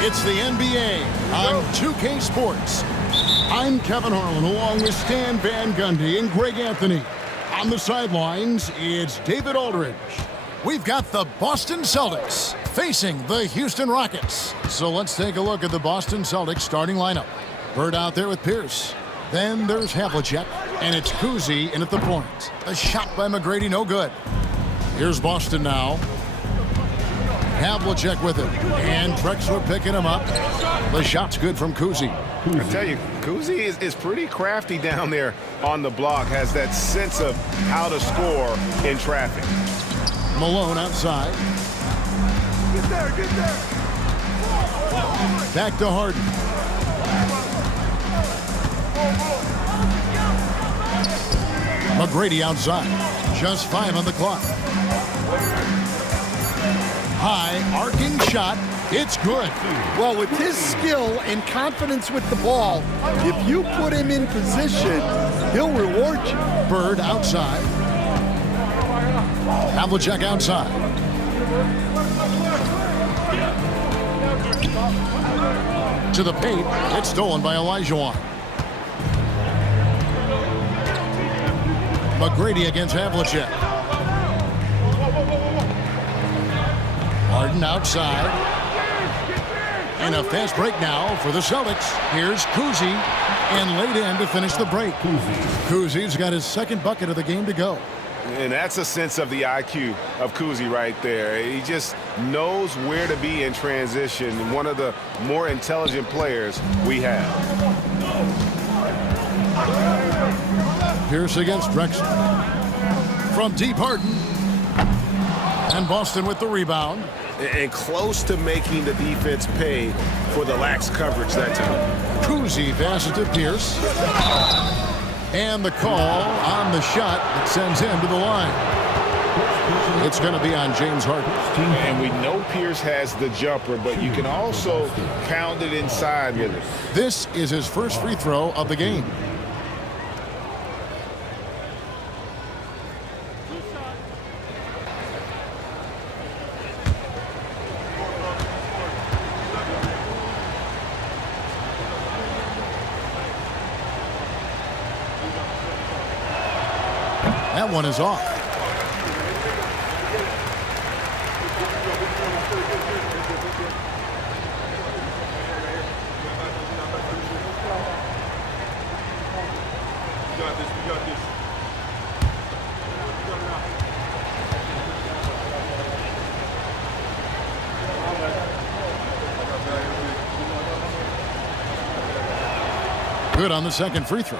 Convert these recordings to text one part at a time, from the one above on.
It's the NBA on 2K Sports. I'm Kevin Harlan along with Stan Van Gundy and Greg Anthony. On the sidelines, it's David Aldridge. We've got the Boston Celtics facing the Houston Rockets. So let's take a look at the Boston Celtics starting lineup. Bird out there with Pierce. Then there's Havlicek, and it's Kuzi in at the point. A shot by McGrady, no good. Here's Boston now. Havlicek with it, and Drexler picking him up. The shot's good from Kuzi. I tell you, Kuzi is pretty crafty down there on the block, has that sense of how to score in traffic. Malone outside. Get there, get there. Back to Harden. McGrady outside. Just 5 on the clock. High, arcing shot. It's good. Well, with his skill and confidence with the ball, if you put him in position, he'll reward you. Bird outside. Havlicek outside. To the paint. It's stolen by Olajuwon. McGrady against Havlicek. Harden outside. And a fast break now for the Celtics. Here's Kuzi, and laid in to finish the break. Kuzi's got his second bucket of the game to go. And that's a sense of the IQ of Kuzi right there. He just knows where to be in transition. One of the more intelligent players we have. Pierce against Drexler. From deep, Harden. And Boston with the rebound. And close to making the defense pay for the lax coverage that time. Kuzi passes to Pierce. And the call on the shot that sends him to the line. It's going to be on James Harden. And we know Pierce has the jumper, but you can also pound it inside with it. This is his first free throw of the game. That one is off. We got this. Good on the second free throw.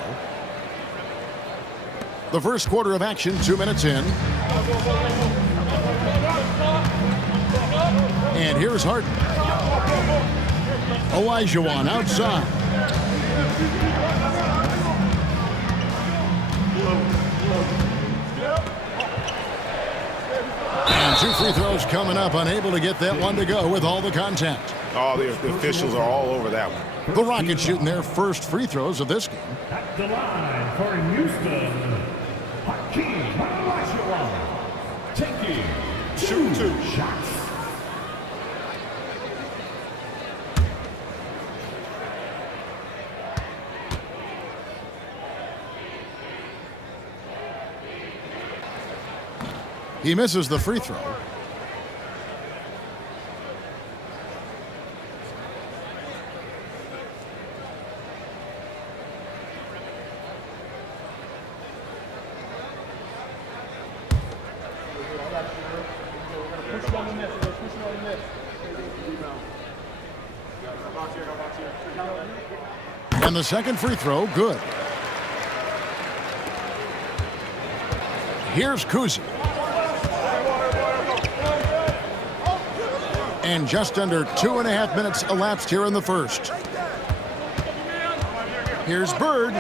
The first quarter of action, 2 minutes in. And here's Harden. Olajuwon outside. And 2 free throws coming up, unable to get that one to go with all the contact. Oh, the officials are all over that one. The Rockets shooting their first free throws of this game. At the line for Houston, taking two shots. He misses the free throw. And the second free throw, good. Here's Kuzi. And just under 2.5 minutes elapsed here in the first. Here's Bird.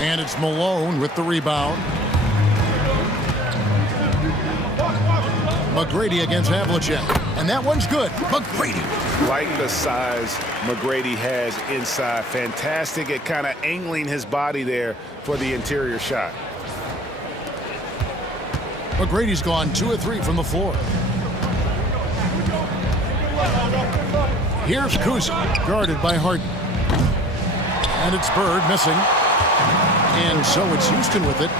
And it's Malone with the rebound. McGrady against Havlicek. And that one's good. McGrady. Like the size McGrady has inside. Fantastic at kind of angling his body there for the interior shot. McGrady's gone 2 of 3 from the floor. Here's Kuzi, guarded by Harden. And it's Bird missing. And so it's Houston with it.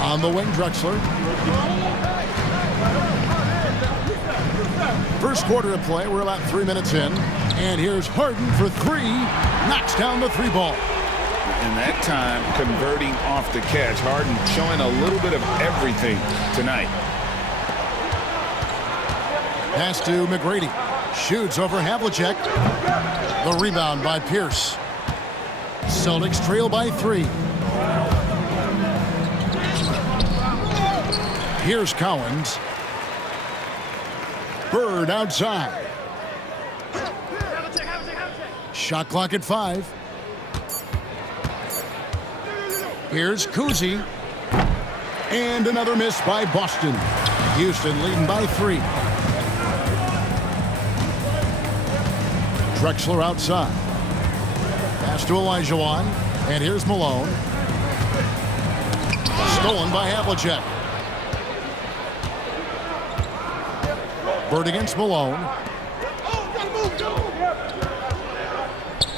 On the wing, Drexler. First quarter of play, we're about 3 minutes in. And here's Harden for three. Knocks down the three ball. And that time, converting off the catch. Harden showing a little bit of everything tonight. Pass to McGrady. Shoots over Havlicek. The rebound by Pierce. Celtics trail by 3. Here's Cowens. Bird outside. Shot clock at 5. Here's Kuzi. And another miss by Boston. Houston leading by 3. Drexler outside. Pass to Olajuwon. And here's Malone. Stolen by Havlicek. Bird against Malone.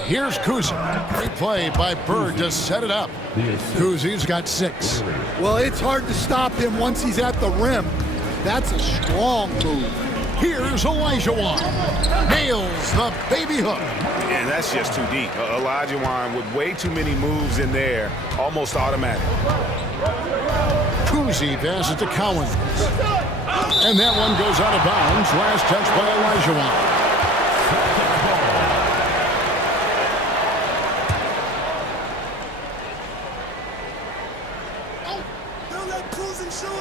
Here's Kuzi. Great play by Bird to set it up. Kuzi's got 6. Well, it's hard to stop him once he's at the rim. That's a strong move. Here's Olajuwon. Nails the baby hook. And that's just too deep. Olajuwon with way too many moves in there, almost automatic. Kuzi passes to Cowens. And that one goes out of bounds. Last touch by Olajuwon.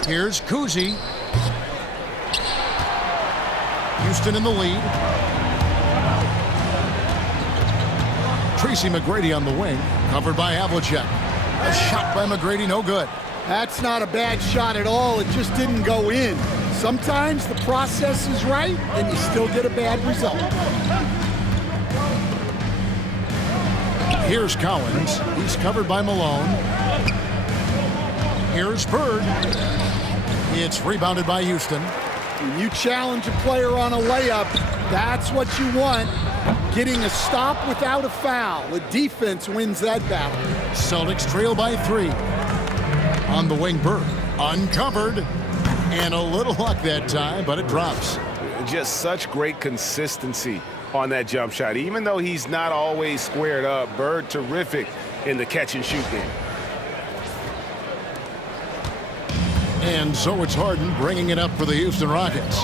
Here's Kuzi. Houston in the lead. Tracy McGrady on the wing, covered by Havlicek. A shot by McGrady, no good. That's not a bad shot at all. It just didn't go in. Sometimes the process is right, and you still get a bad result. Here's Cowens. He's covered by Malone. Here's Bird. It's rebounded by Houston. When you challenge a player on a layup, that's what you want. Getting a stop without a foul. The defense wins that battle. Celtics trail by 3. On the wing, Bird. Uncovered. And a little luck that time, but it drops. Just such great consistency on that jump shot. Even though he's not always squared up, Bird terrific in the catch and shoot game. And so it's Harden bringing it up for the Houston Rockets.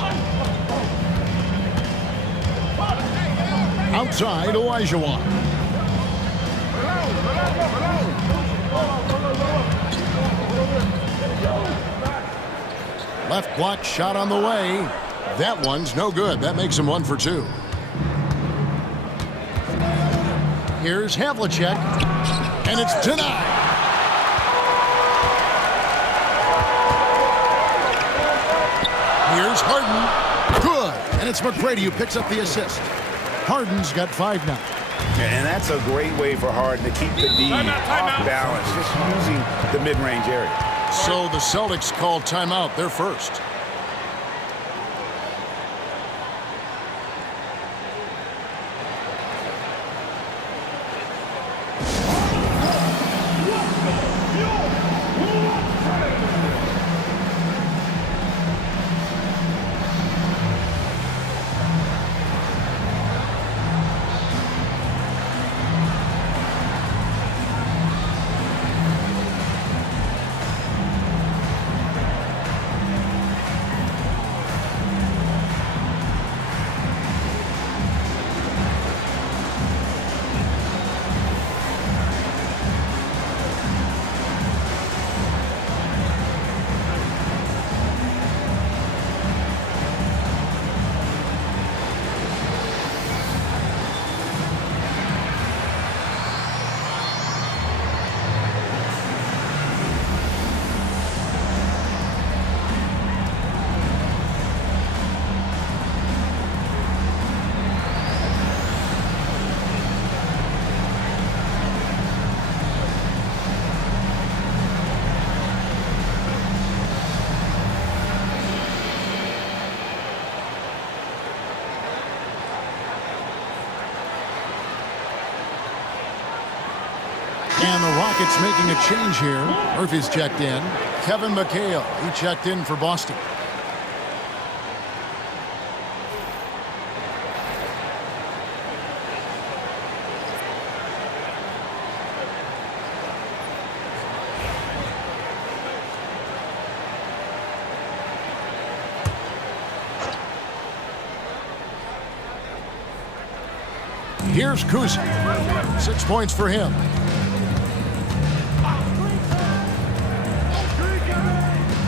Outside, Olajuwon. Left block shot on the way. That one's no good. That makes him 1 for 2. Here's Havlicek. And it's denied. Here's Harden. Good. And it's McGrady who picks up the assist. Harden's got 5 now. And that's a great way for Harden to keep the D off balance, just using the mid-range area. So the Celtics call timeout. They're first. And the Rockets making a change here. Murphy's checked in. Kevin McHale, he checked in for Boston. Here's Kuzi. 6 points for him.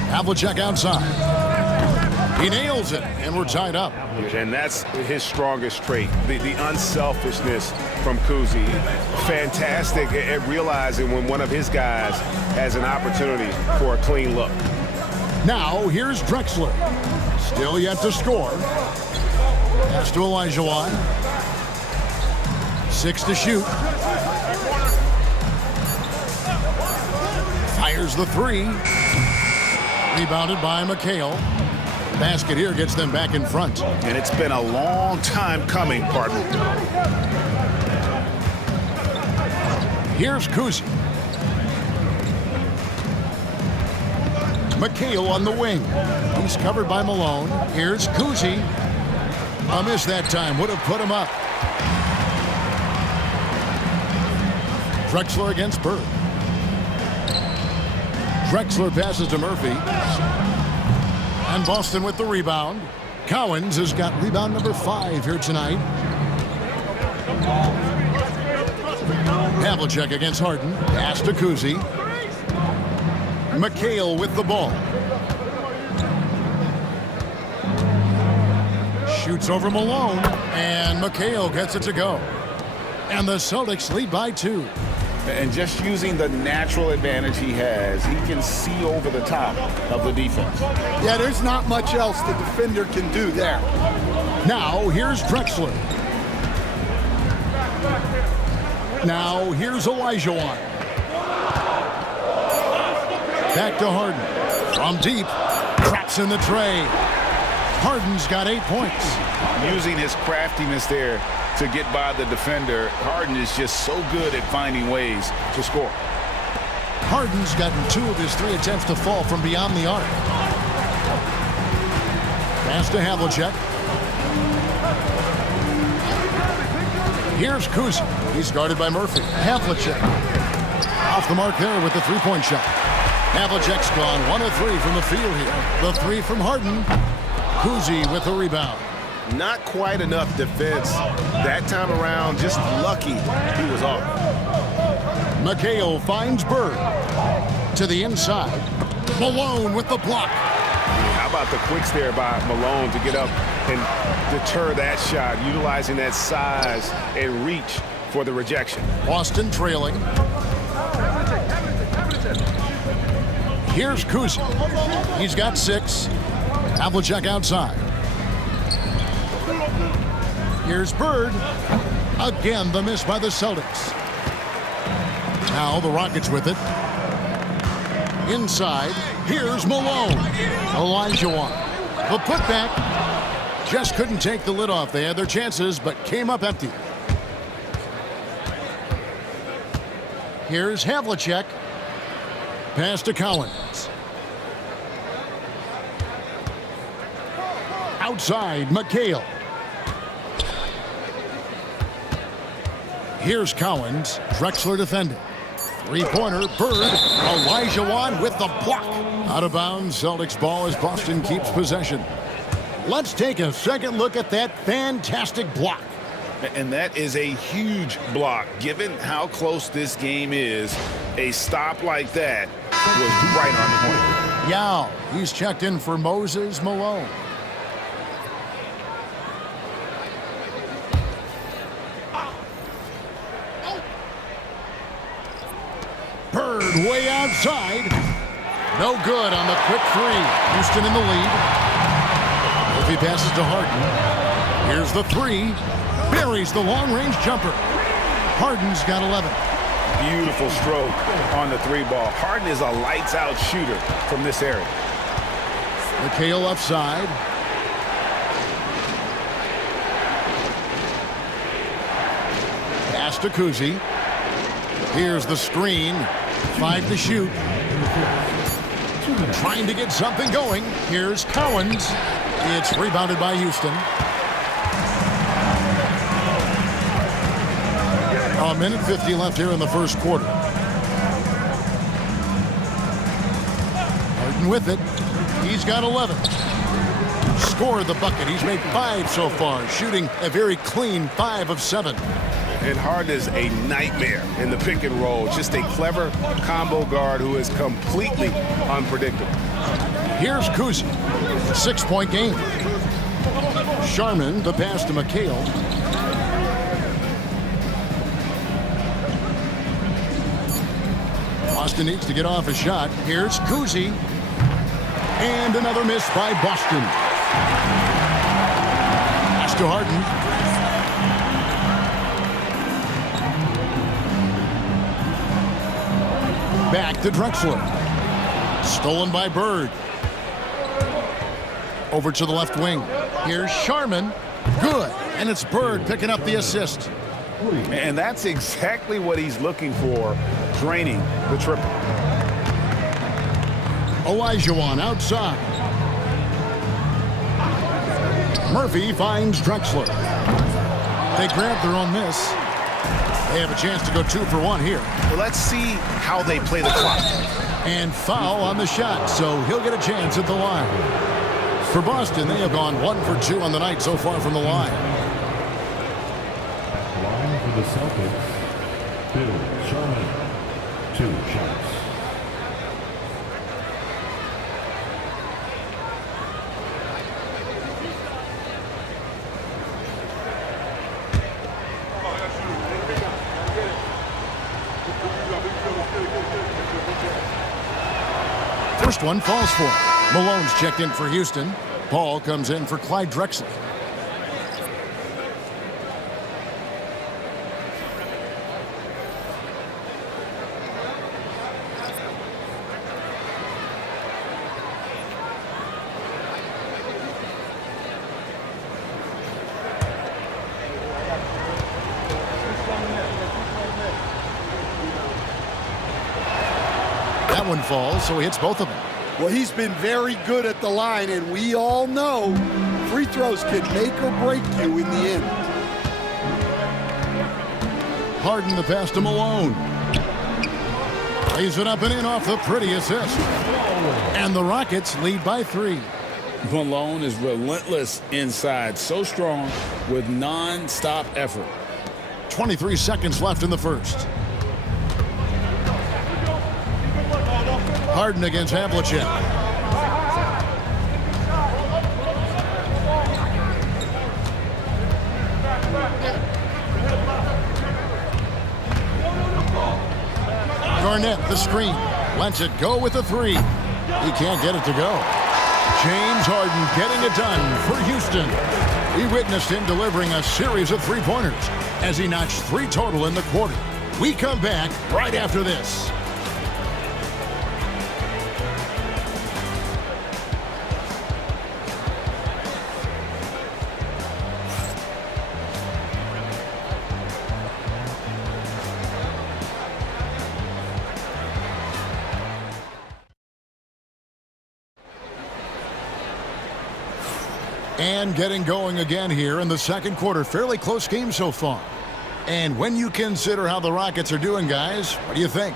Havlicek outside. He nails it, and we're tied up. And that's his strongest trait, the unselfishness from Kuzi. Fantastic at realizing when one of his guys has an opportunity for a clean look. Now, here's Drexler. Still yet to score. Pass to Olajuwon. 6 to shoot. Fires the 3. Rebounded by McHale. Basket here gets them back in front. And it's been a long time coming, partner. Here's Kuzi. McHale on the wing. He's covered by Malone. Here's Kuzi. A miss that time. Would have put him up. Drexler against Bird. Drexler passes to Murphy. And Boston with the rebound. Cowens has got rebound number 5 here tonight. Havlicek against Harden. Pass to Kuzi. McHale with the ball. Shoots over Malone. And McHale gets it to go. And the Celtics lead by 2. And just using the natural advantage he has, he can see over the top of the defense. Yeah, there's not much else the defender can do there. Now, here's Drexler. Now, here's Olajuwon. Back to Harden. From deep. Traps in the tray. Harden's got 8 points. Using his craftiness there to get by the defender, Harden is just so good at finding ways to score. Harden's gotten 2 of his 3 attempts to fall from beyond the arc. Pass to Havlicek. Here's Kuzi. He's guarded by Murphy. Havlicek. Off the mark there with the 3-point shot. Havlicek's gone 1 of 3 from the field here. The 3 from Harden. Kuzi with the rebound. Not quite enough defense that time around. Just lucky he was off. McHale finds Bird to the inside. Malone with the block. How about the quicks there by Malone to get up and deter that shot, utilizing that size and reach for the rejection. Boston trailing. Here's Kuzi. He's got 6. Havlicek outside. Here's Bird. Again, the miss by the Celtics. Now the Rockets with it. Inside. Here's Malone. Olajuwon. The putback. Just couldn't take the lid off. They had their chances, but came up empty. Here's Havlicek. Pass to Cowens. Outside, McHale. Here's Cowens. Drexler defending. 3-pointer, Bird. Olajuwon with the block. Out of bounds, Celtics ball as Boston keeps possession. Let's take a second look at that fantastic block. And that is a huge block. Given how close this game is, a stop like that was right on the point. Yao, he's checked in for Moses Malone. Bird way outside. No good on the quick 3. Houston in the lead. Murphy passes to Harden. Here's the 3. Buries the long-range jumper. Harden's got 11. Beautiful stroke on the 3 ball. Harden is a lights-out shooter from this area. McHale offside. Pass to Kuzi. Here's the screen. 5 to shoot. Trying to get something going. Here's Collins. It's rebounded by Houston. A minute 50 left here in the first quarter. Harden with it. He's got 11. Scored the bucket. He's made 5 so far, shooting a very clean 5 of 7. And Harden is a nightmare in the pick and roll. Just a clever combo guard who is completely unpredictable. Here's Kuzi. 6-point game. Sharman, the pass to McHale. Boston needs to get off a shot. Here's Kuzi. And another miss by Boston. Pass to Harden. Back to Drexler. Stolen by Bird. Over to the left wing. Here's Sharman. Good. And it's Bird picking up the assist. And that's exactly what he's looking for, draining the triple. Olajuwon outside. Murphy finds Drexler. They grab their own miss. They have a chance to go 2 for 1 here. Well, let's see how they play the clock. And foul on the shot, so he'll get a chance at the line. For Boston, they have gone 1 for 2 on the night so far from the line. Line for the Celtics, Bill Sharman, 2 shots. First one falls for him. Malone's checked in for Houston. Paul comes in for Clyde Drexler. That one falls, so he hits both of them. Well, he's been very good at the line, and we all know free throws can make or break you in the end. Harden the pass to Malone. Lays it up and in off the pretty assist. And the Rockets lead by 3. Malone is relentless inside, so strong with non-stop effort. 23 seconds left in the first. Harden against Havlicek. Garnett, the screen. Lets it go with a 3. He can't get it to go. James Harden getting it done for Houston. We witnessed him delivering a series of 3-pointers as he notched 3 total in the quarter. We come back right after this. And getting going again here in the second quarter. Fairly close game so far. And when you consider how the Rockets are doing, guys, what do you think?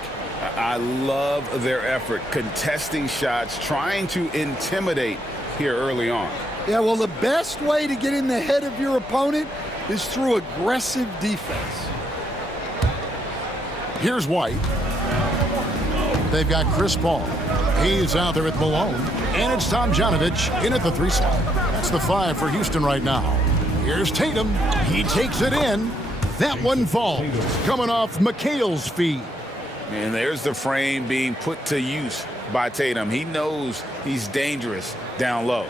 I love their effort, contesting shots, trying to intimidate here early on. Yeah, well, the best way to get in the head of your opponent is through aggressive defense. Here's White. They've got Chris Paul. He's out there with Malone. And it's Tom Janovich in at the 3 slot. That's the 5 for Houston right now. Here's Tatum. He takes it in. That one falls. Coming off McHale's feed. And there's the frame being put to use by Tatum. He knows he's dangerous down low.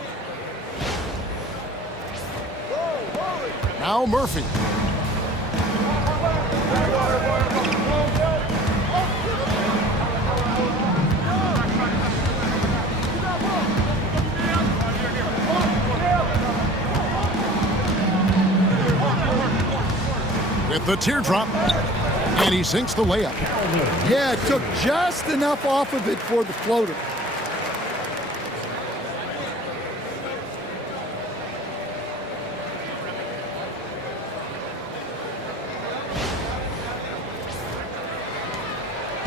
Now Murphy. With the teardrop. And he sinks the layup. Yeah, it took just enough off of it for the floater.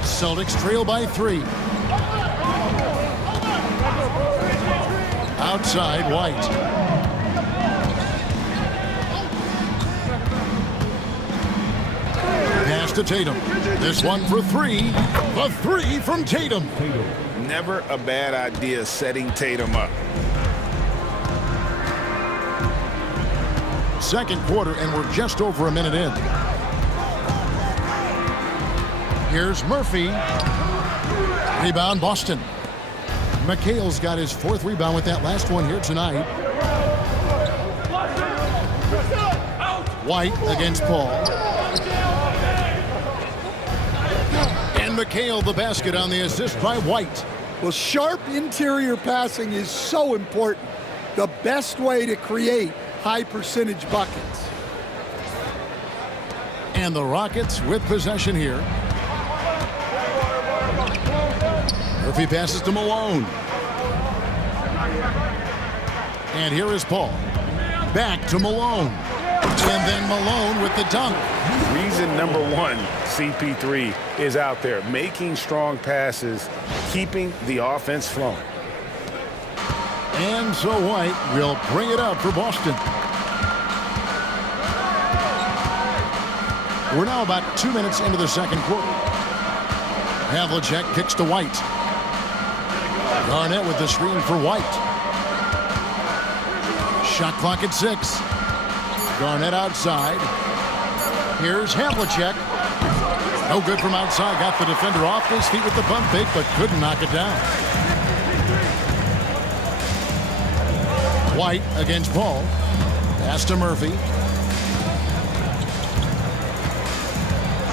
Celtics trail by 3. Outside, White. Pass to Tatum. This one for 3. The 3 from Tatum. Never a bad idea setting Tatum up. Second quarter, and we're just over a minute in. Here's Murphy. Rebound, Boston. McHale's got his 4th rebound with that last one here tonight. White against Paul. And McHale the basket on the assist by White. Well, sharp interior passing is so important. The best way to create high percentage buckets. And the Rockets with possession here. Murphy passes to Malone. And here is Paul. Back to Malone. And then Malone with the dunk. Reason number 1, CP3 is out there, making strong passes, keeping the offense flowing. And so White will bring it up for Boston. We're now about 2 minutes into the second quarter. Havlicek kicks to White. Garnett with the screen for White. Shot clock at 6. Garnett outside. Here's Havlicek. No good from outside. Got the defender off his feet with the pump fake, but couldn't knock it down. White against Paul. Pass to Murphy.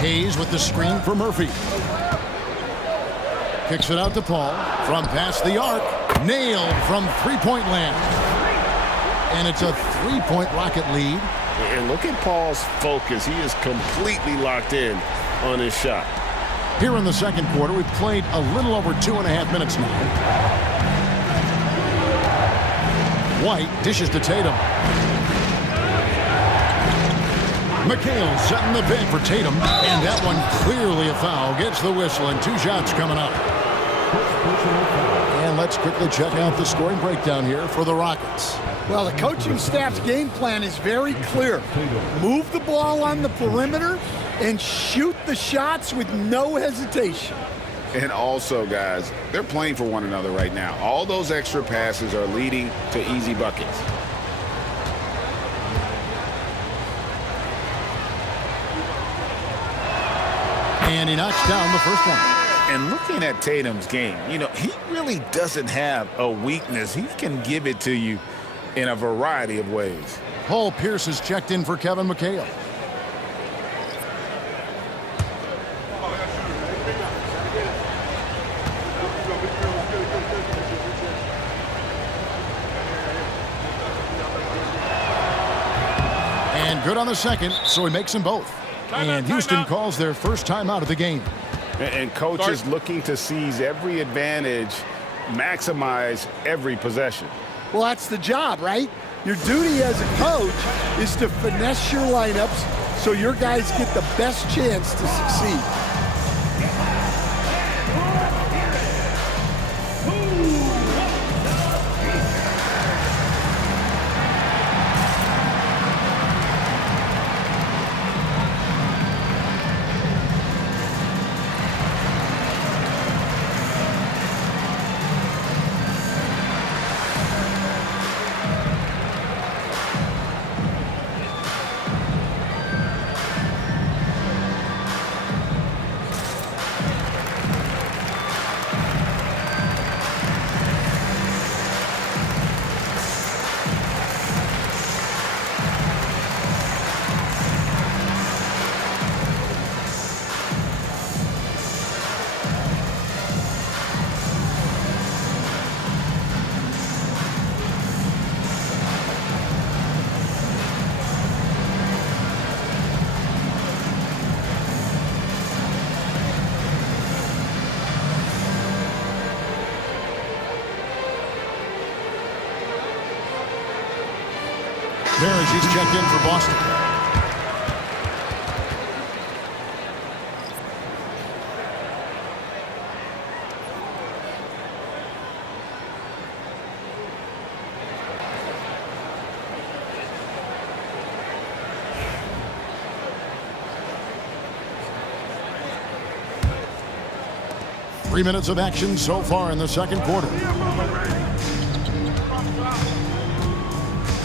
Hayes with the screen for Murphy. Kicks it out to Paul from past the arc. Nailed from three-point land. And it's a 3-point Rocket lead. And look at Paul's focus. He is completely locked in on his shot. Here in the second quarter, we've played a little over 2.5 minutes now. White dishes to Tatum. McHale setting the bed for Tatum. And that one clearly a foul. Gets the whistle and 2 shots coming up. And let's quickly check out the scoring breakdown here for the Rockets. Well, the coaching staff's game plan is very clear. Move the ball on the perimeter and shoot the shots with no hesitation. And also, guys, they're playing for one another right now. All those extra passes are leading to easy buckets. And he knocks down the first one. And looking at Tatum's game, you know, he really doesn't have a weakness. He can give it to you in a variety of ways. Paul Pierce has checked in for Kevin McHale. And good on the second, so he makes them both. And Houston calls their first timeout of the game. And coach is looking to seize every advantage, maximize every possession. Well, that's the job, right? Your duty as a coach is to finesse your lineups so your guys get the best chance to succeed. there as he's checked in for Boston. Three minutes of action so far in the second quarter.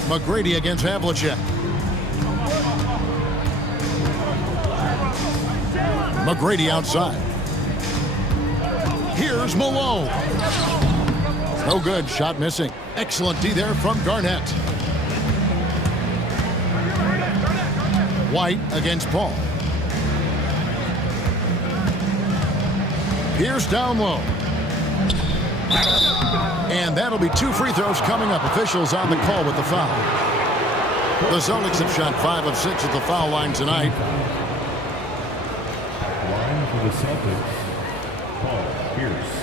McGrady against Havlicek. McGrady outside. Here's Malone. No good. Shot missing. Excellent D there from Garnett. White against Paul. Pierce down low. And that'll be 2 free throws coming up. Officials on the call with the foul. The Celtics have shot 5 of 6 at the foul line tonight. Line for the Celtics. Paul Pierce.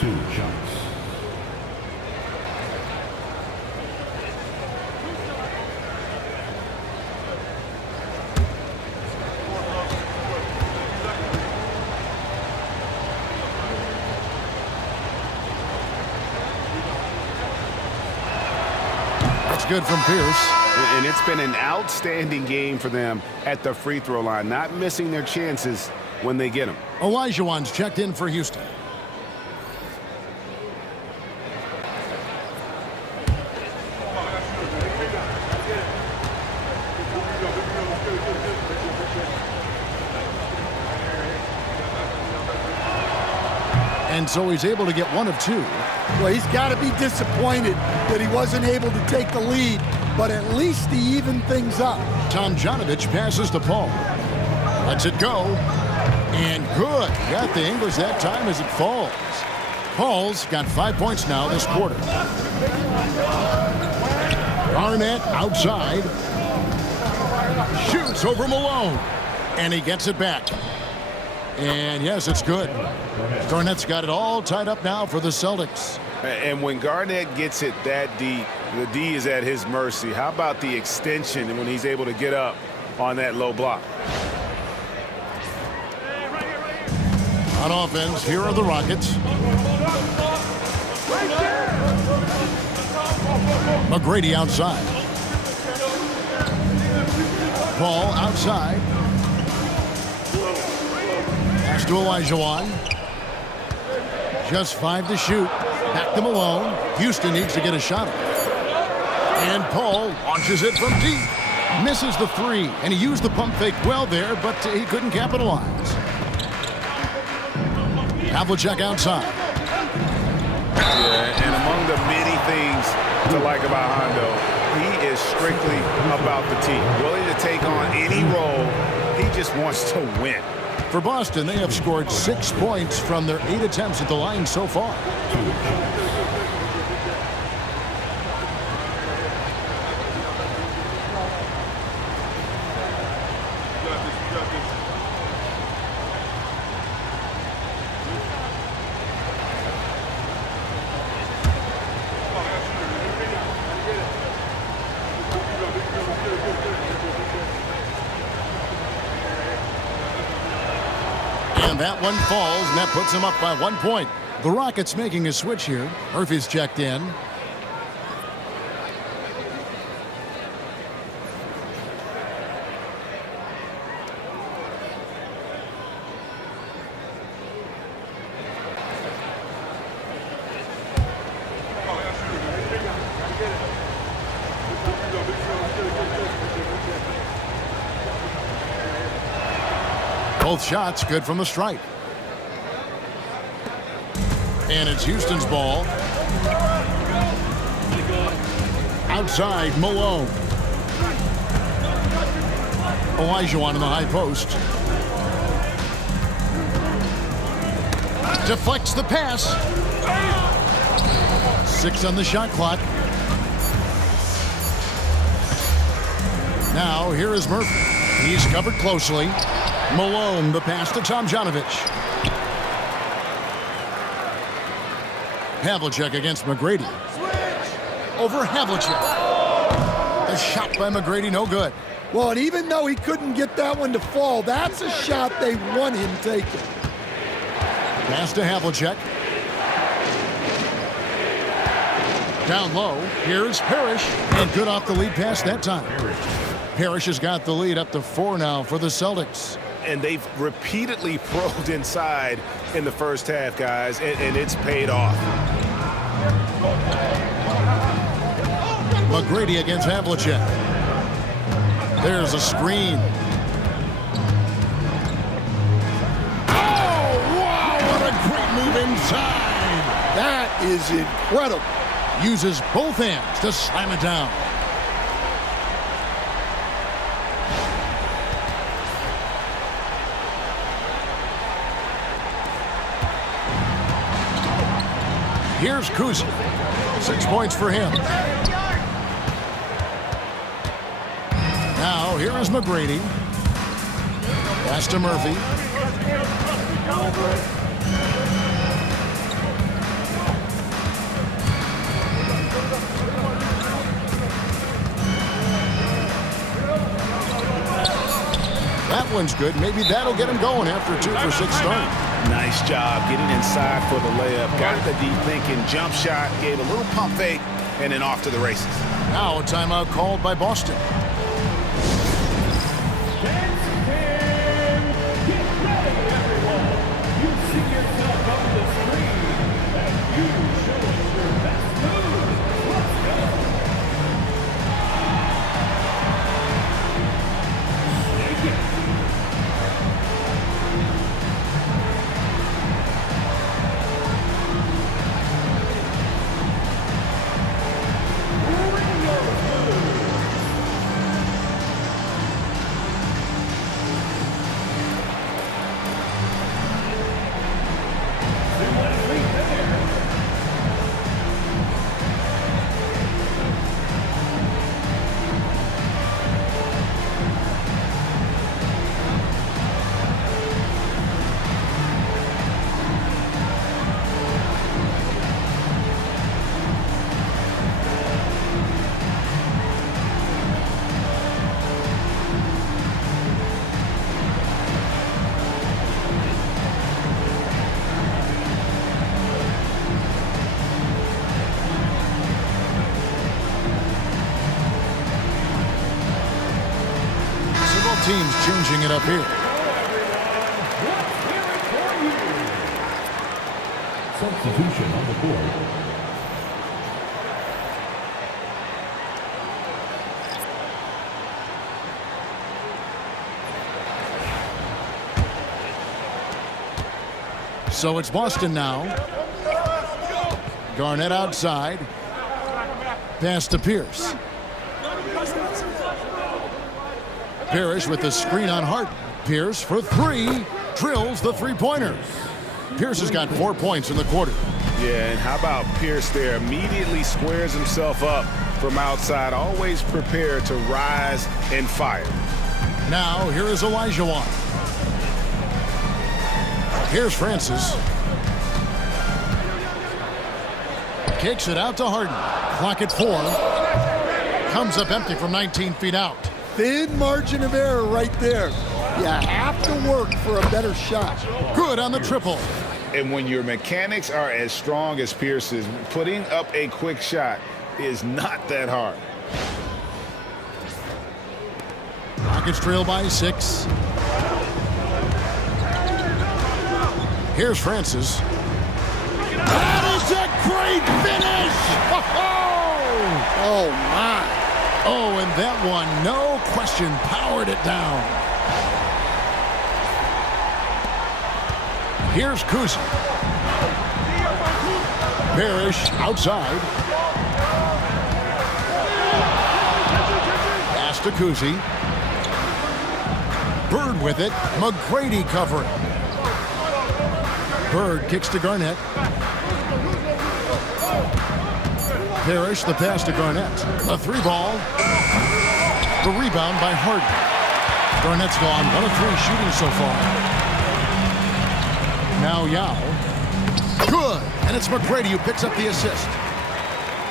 2 shots. Good from Pierce. And it's been an outstanding game for them at the free throw line, not missing their chances when they get them. Olajuwon's checked in for Houston. And so he's able to get 1 of 2. Well, he's got to be disappointed that he wasn't able to take the lead, but at least he evened things up. Tomjanovich passes to Paul. Lets it go. And good. Got the English that time as it falls. Paul's got 5 points now this quarter. Garnett outside. Shoots over Malone. And he gets it back. And yes, it's good. Garnett's got it all tied up now for the Celtics. And when Garnett gets it that deep, the D is at his mercy. How about the extension when he's able to get up on that low block? On offense, here are the Rockets. McGrady outside. Paul outside. Pass to Olajuwon. Just 5 to shoot. Back to Malone. Houston needs to get a shot off. And Paul launches it from deep. Misses the 3. And he used the pump fake well there, but he couldn't capitalize. Havlicek outside. Yeah, and among the many things to like about Hondo, he is strictly about the team. Willing to take on any role. He just wants to win. For Boston, they have scored 6 points from their 8 attempts at the line so far. And that one falls, and that puts him up by 1 point. The Rockets making a switch here. Murphy's checked in. Both shots good from the stripe. And it's Houston's ball. Outside, Malone. Olajuwon in the high post. Deflects the pass. 6 on the shot clock. Now, here is Murphy. He's covered closely. Malone, the pass to Tomjanovich. Havlicek against McGrady. Over Havlicek. The shot by McGrady, no good. Well, and even though he couldn't get that one to fall, that's a shot they want him taking. Pass to Havlicek. Down low, here's Parrish, and good off the lead pass that time. Parrish has got the lead up to 4 now for the Celtics. And they've repeatedly probed inside in the first half, guys, and it's paid off. McGrady against Havlicek. There's a screen. Oh, wow, what a great move inside. That is incredible. Uses both hands to slam it down. Here's Kuzi. 6 points for him. Now, here is McGrady. Pass to Murphy. That one's good. Maybe that'll get him going after a 2 for 6 start. Nice job getting inside for the layup. Got the deep thinking jump shot, gave a little pump fake, and then off to the races. Now a timeout called by Boston. Teams changing it up here. Substitution on the board. So it's Boston now. Garnett outside. Pass to Pierce. Parrish with the screen on Harden. Pierce for 3. Drills the three-pointer. Pierce has got 4 points in the quarter. Yeah, and how about Pierce there? Immediately squares himself up from outside, always prepared to rise and fire. Now, here is Olajuwon. Here's Francis. Kicks it out to Harden. Clock at 4. Comes up empty from 19 feet out. Thin margin of error right there. You have to work for a better shot. Good on the triple. And when your mechanics are as strong as Pierce's, putting up a quick shot is not that hard. Rockets trail by 6. Here's Francis. That is a great finish! Oh, my. Oh, and that one, no question, powered it down. Here's Kuzi. Parrish outside. Pass to Kuzi. Bird with it. McGrady covering. Bird kicks to Garnett. Parrish, the pass to Garnett. A 3-ball. The rebound by Harden. Garnett's gone 1 of 3 shooting so far. Now Yao. Good. And it's McGrady who picks up the assist.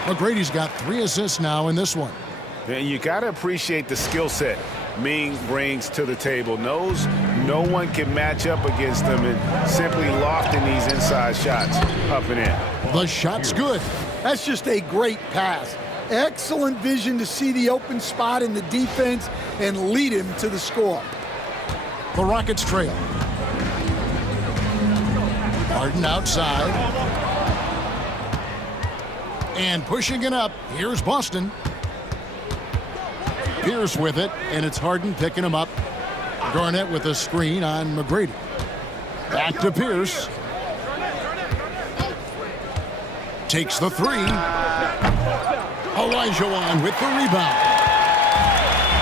McGrady's got 3 assists now in this one. And you got to appreciate the skill set Ming brings to the table. Knows no one can match up against him and simply lofting these inside shots up and in. The shot's good. That's just a great pass. Excellent vision to see the open spot in the defense and lead him to the score. The Rockets trail. Harden outside. And pushing it up. Here's Boston. Pierce with it, and it's Harden picking him up. Garnett with a screen on McGrady. Back to Pierce. Takes the three. Olajuwon with the rebound.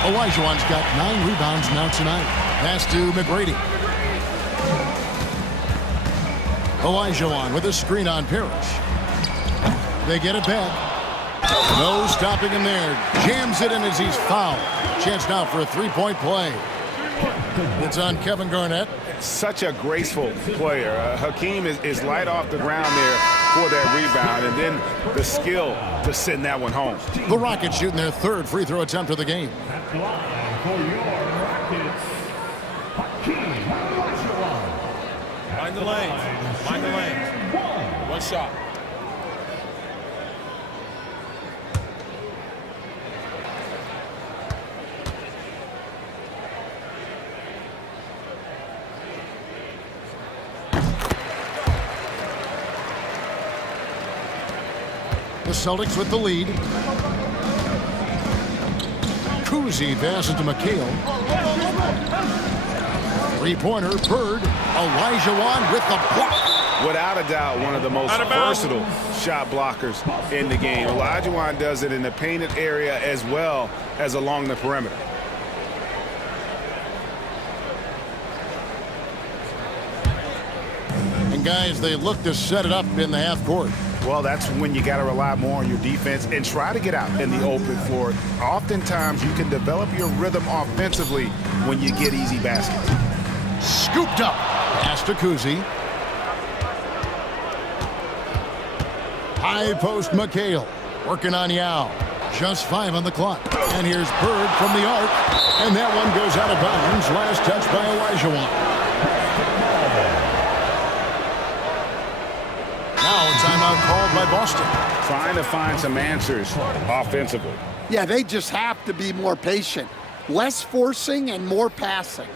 Olajuwon's got 9 rebounds now tonight. Pass to McGrady. Olajuwon with a screen on Pierce. They get it back. No stopping him there. Jams it in as he's fouled. Chance now for a three-point play. It's on Kevin Garnett. Such a graceful player. Hakeem is light off the ground there for that rebound, and then the skill to send that one home. The Rockets shooting their 3rd free throw attempt of the game. At the line for your Rockets, Hakeem Olajuwon. Mind the lanes. Mind the lanes. One shot. The Celtics with the lead. Kuzi passes to McHale. Three-pointer, Bird. Olajuwon with the block. Without a doubt, one of the most versatile shot blockers in the game. Olajuwon does it in the painted area as well as along the perimeter. And guys, they look to set it up in the half court. Well, that's when you got to rely more on your defense and try to get out in the open floor. Oftentimes, you can develop your rhythm offensively when you get easy baskets. Scooped up. Pass to Kuzi. High post McHale. Working on Yao. Just 5 on the clock. And here's Bird from the arc. And that one goes out of bounds. Last touch by Olajuwon. Now a timeout called by Boston. Trying to find some answers offensively. Yeah, they just have to be more patient. Less forcing and more passing.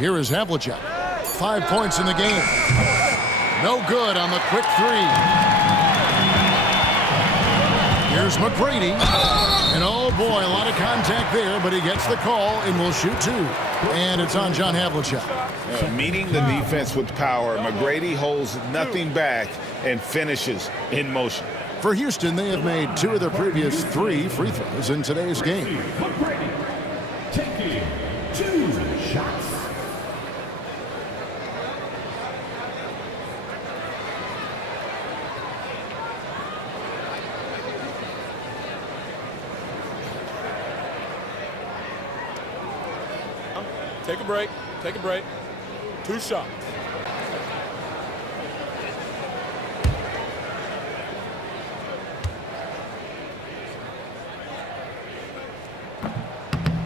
Here is Havlicek. 5 points in the game. No good on the quick three. Here's McGrady. And oh boy, a lot of contact there, but he gets the call and will shoot 2. And it's on John Havlicek. Meeting the defense with power, McGrady holds nothing back and finishes in motion. For Houston, they have made 2 of their previous 3 free throws in today's game. McGrady taking 2 shots. Take a break. Take a break. 2 shots.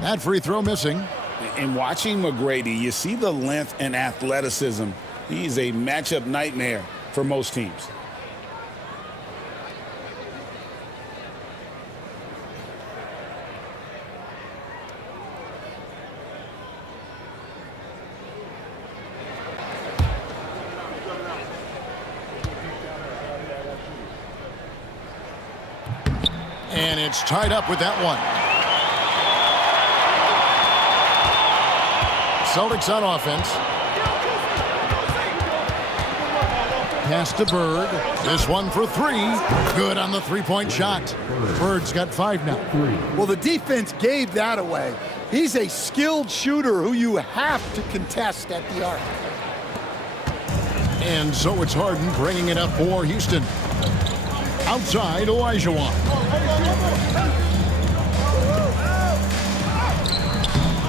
That free throw missing. In watching McGrady, you see the length and athleticism. He's a matchup nightmare for most teams. And it's tied up with that one. Celtics on offense. Pass to Bird. This one for 3. Good on the 3-point shot. Bird's got 5 now. Well, the defense gave that away. He's a skilled shooter who you have to contest at the arc. And so it's Harden bringing it up for Houston. Outside, Olajuwon.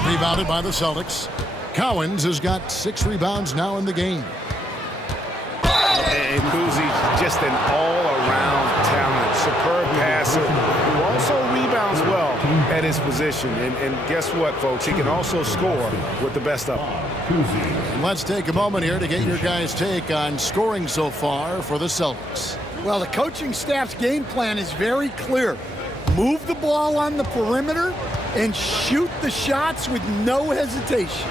Rebounded by the Celtics. Cowens has got 6 rebounds now in the game. And Kuzi, just an all-around talent, superb passer, who also rebounds well at his position. And guess what, folks? He can also score with the best of them. And let's take a moment here to get your guys' take on scoring so far for the Celtics. Well, the coaching staff's game plan is very clear. Move the ball on the perimeter and shoot the shots with no hesitation.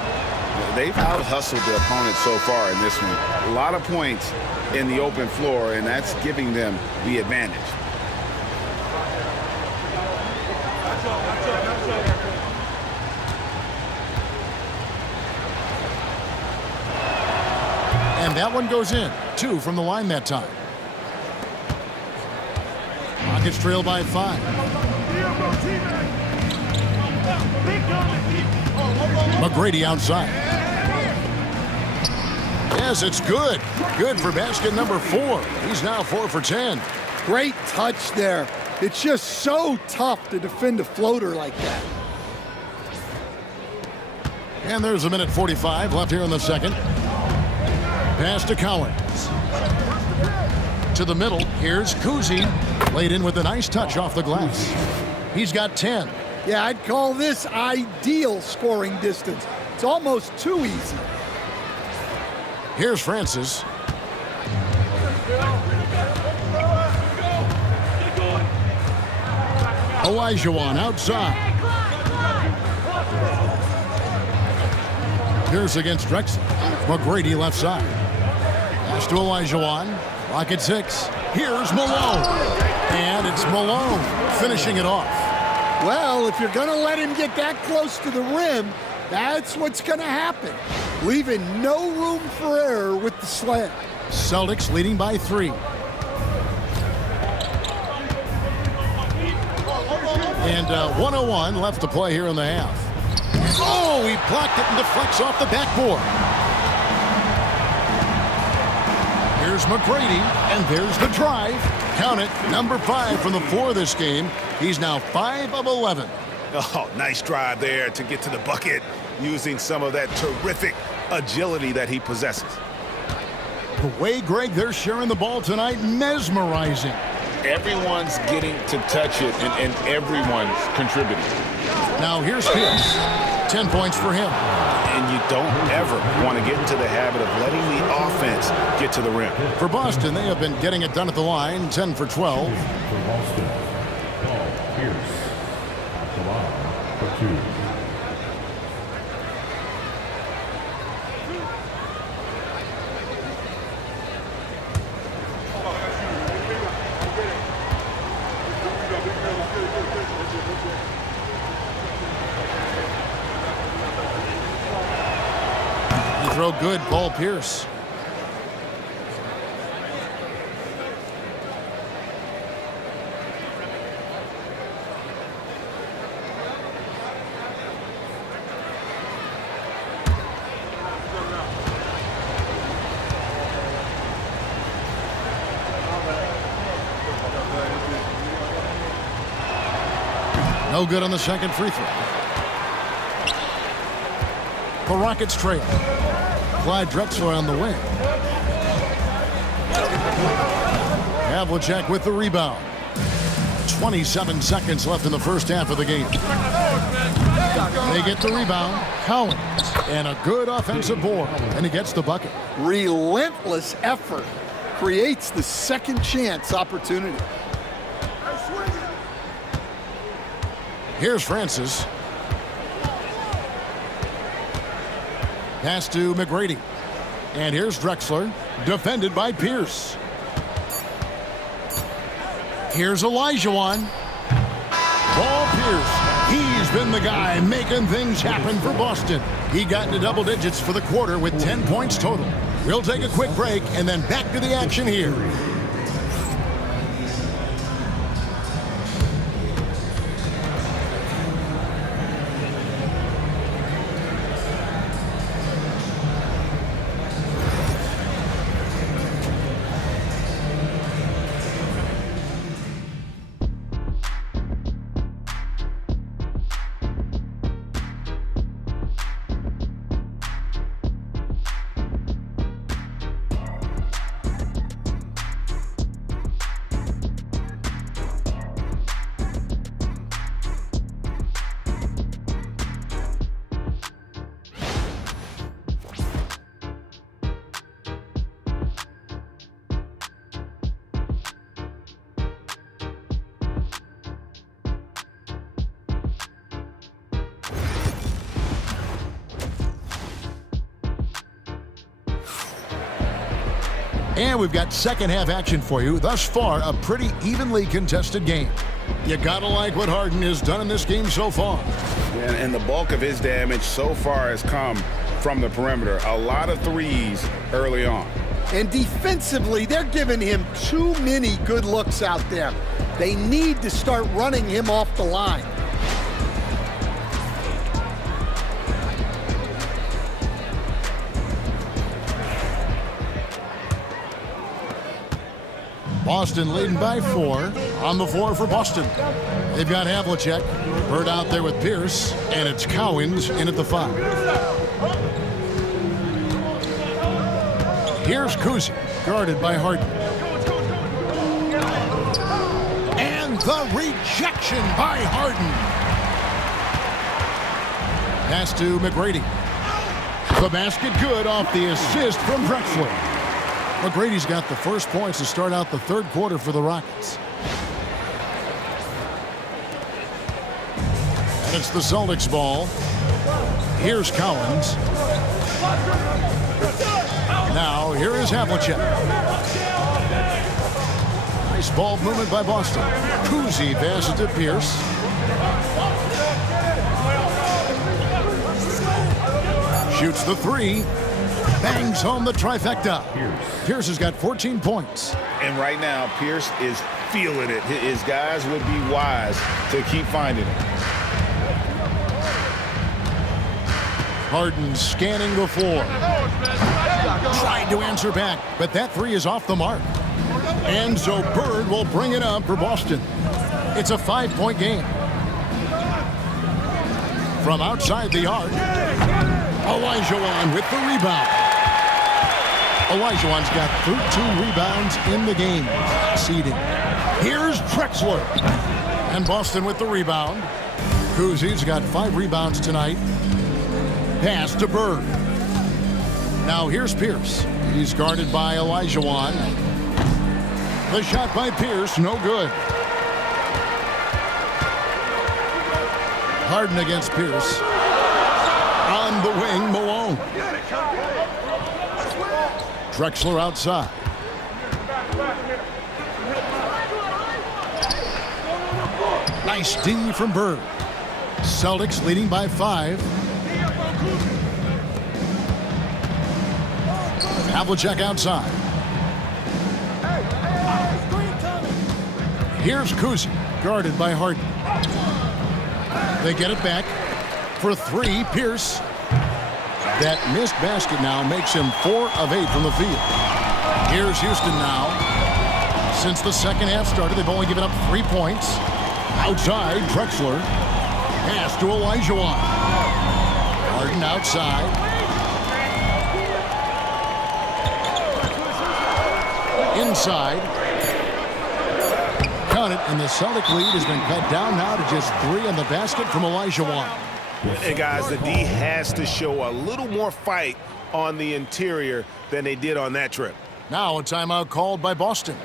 They've out-hustled their opponent so far in this one. A lot of points in the open floor, and that's giving them the advantage. And that one goes in. 2 from the line that time. Rockets trail by 5. McGrady outside. Yes, it's good. Good for basket number 4. He's now 4 for 10. Great touch there. It's just so tough to defend a floater like that. And there's a minute 45 left here in the second. Pass to Cowens. To the middle. Here's Kuzi. Laid in with a nice touch off the glass. He's got 10. Yeah, I'd call this ideal scoring distance. It's almost too easy. Here's Francis. Olajuwon outside. Pierce against Drexel. McGrady left side. Pass to Olajuwon. Rocket 6. Here's Malone. And it's Malone finishing it off. Well, if you're going to let him get that close to the rim, that's what's going to happen. Leaving no room for error with the slam. Celtics leading by 3. And 101 left to play here in the half. Oh, he blocked it and deflects off the backboard. Here's McGrady, and there's the drive. Count it, number 5 from the floor this game. He's now 5 of 11. Oh, nice drive there to get to the bucket, using some of that terrific agility that he possesses. The way, Greg, they're sharing the ball tonight, mesmerizing. Everyone's getting to touch it, and everyone's contributing. Now here's Pierce. 10 points for him. And you don't ever want to get into the habit of letting the offense get to the rim. For Boston, they have been getting it done at the line, 10 for 12. For Boston, Paul Pierce at the line for 2. Throw good, Paul Pierce. No good on the second free throw. The Rockets trail. Clyde Drexler on the wing. Havlicek with the rebound. 27 seconds left in the first half of the game. They get the rebound. Collins. And a good offensive board. And he gets the bucket. Relentless effort creates the second chance opportunity. Here's Francis. Pass to McGrady. And here's Drexler. Defended by Pierce. Here's Olajuwon. Paul Pierce. He's been the guy making things happen for Boston. He got into double digits for the quarter with 10 points total. We'll take a quick break and then back to the action here. And we've got second half action for you. Thus far, a pretty evenly contested game. You gotta like what Harden has done in this game so far. And the bulk of his damage so far has come from the perimeter. A lot of threes early on. And defensively, they're giving him too many good looks out there. They need to start running him off the line. Boston leading by 4 on the floor for Boston. They've got Havlicek. Bird out there with Pierce. And it's Cowens in at the 5. Here's Kuzi, guarded by Harden. And the rejection by Harden. Pass to McGrady. The basket good off the assist from Drexler. McGrady's got the first points to start out the third quarter for the Rockets. And it's the Celtics ball. Here's Collins. Now here is Havlicek. Nice ball movement by Boston. Kuzi passes to Pierce. Shoots the 3. Bangs home the trifecta. Pierce has got 14 points. And right now, Pierce is feeling it. His guys would be wise to keep finding it. Harden scanning the floor. Tried to answer back, but that 3 is off the mark. And so Bird will bring it up for Boston. It's a 5-point game. From outside the arc, Olajuwon with the rebound. Olajuwon's got 13 rebounds in the game. Seeding. Here's Drexler. And Boston with the rebound. Kuzi's got 5 rebounds tonight. Pass to Bird. Now here's Pierce. He's guarded by Olajuwon. The shot by Pierce, no good. Harden against Pierce. On the wing, Malone. Drexler outside. Nice D from Bird. Celtics leading by 5. Havlicek outside. Here's Kuzi, guarded by Harden. They get it back for 3. Pierce. That missed basket now makes him 4 of 8 from the field. Here's Houston now. Since the second half started, they've only given up 3 points. Outside, Drexler. Pass to Olajuwon. Harden outside. Inside. Count it, and the Celtic lead has been cut down now to just 3 on the basket from Olajuwon. Hey, guys, the D has to show a little more fight on the interior than they did on that trip. Now a timeout called by Boston.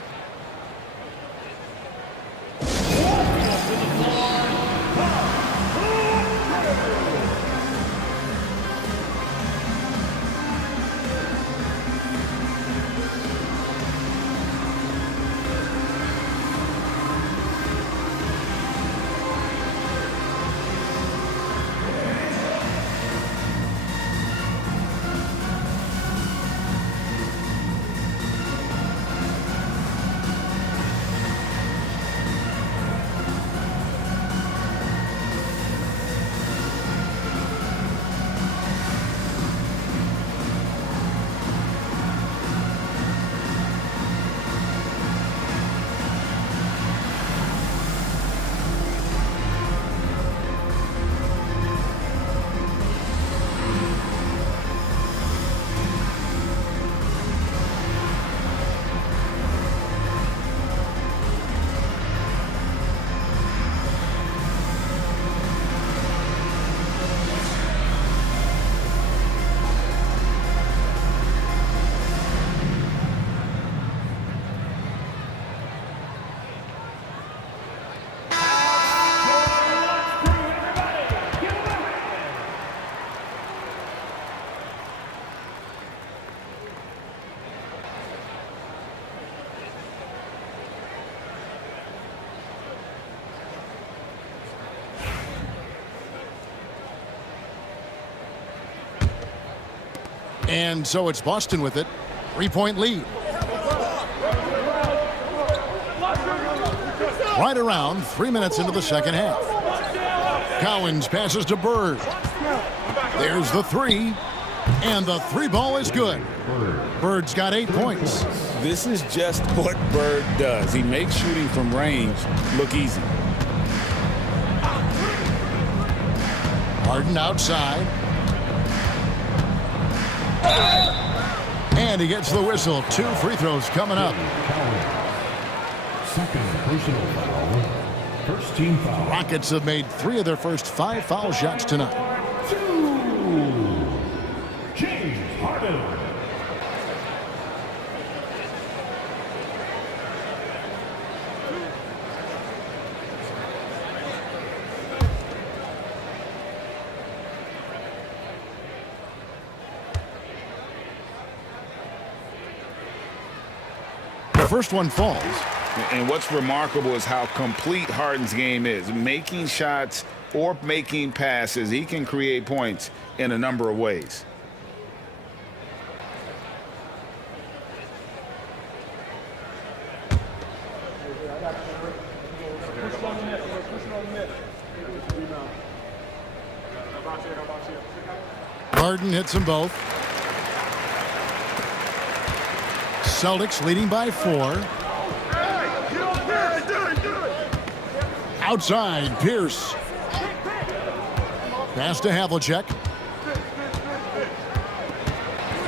And so it's Boston with it. 3-point lead. Right around 3 minutes into the second half. Cowens passes to Bird. There's the three. And the three ball is good. Bird's got 8 points. This is just what Bird does. He makes shooting from range look easy. Harden outside. And he gets the whistle. 2 free throws coming up. Second personal foul. First team foul. Rockets have made 3 of their first 5 foul shots tonight. 2. James Harden. The first one falls. And what's remarkable is how complete Harden's game is. Making shots or making passes, he can create points in a number of ways. Harden hits them both. Celtics leading by 4. Outside, Pierce. Pass to Havlicek.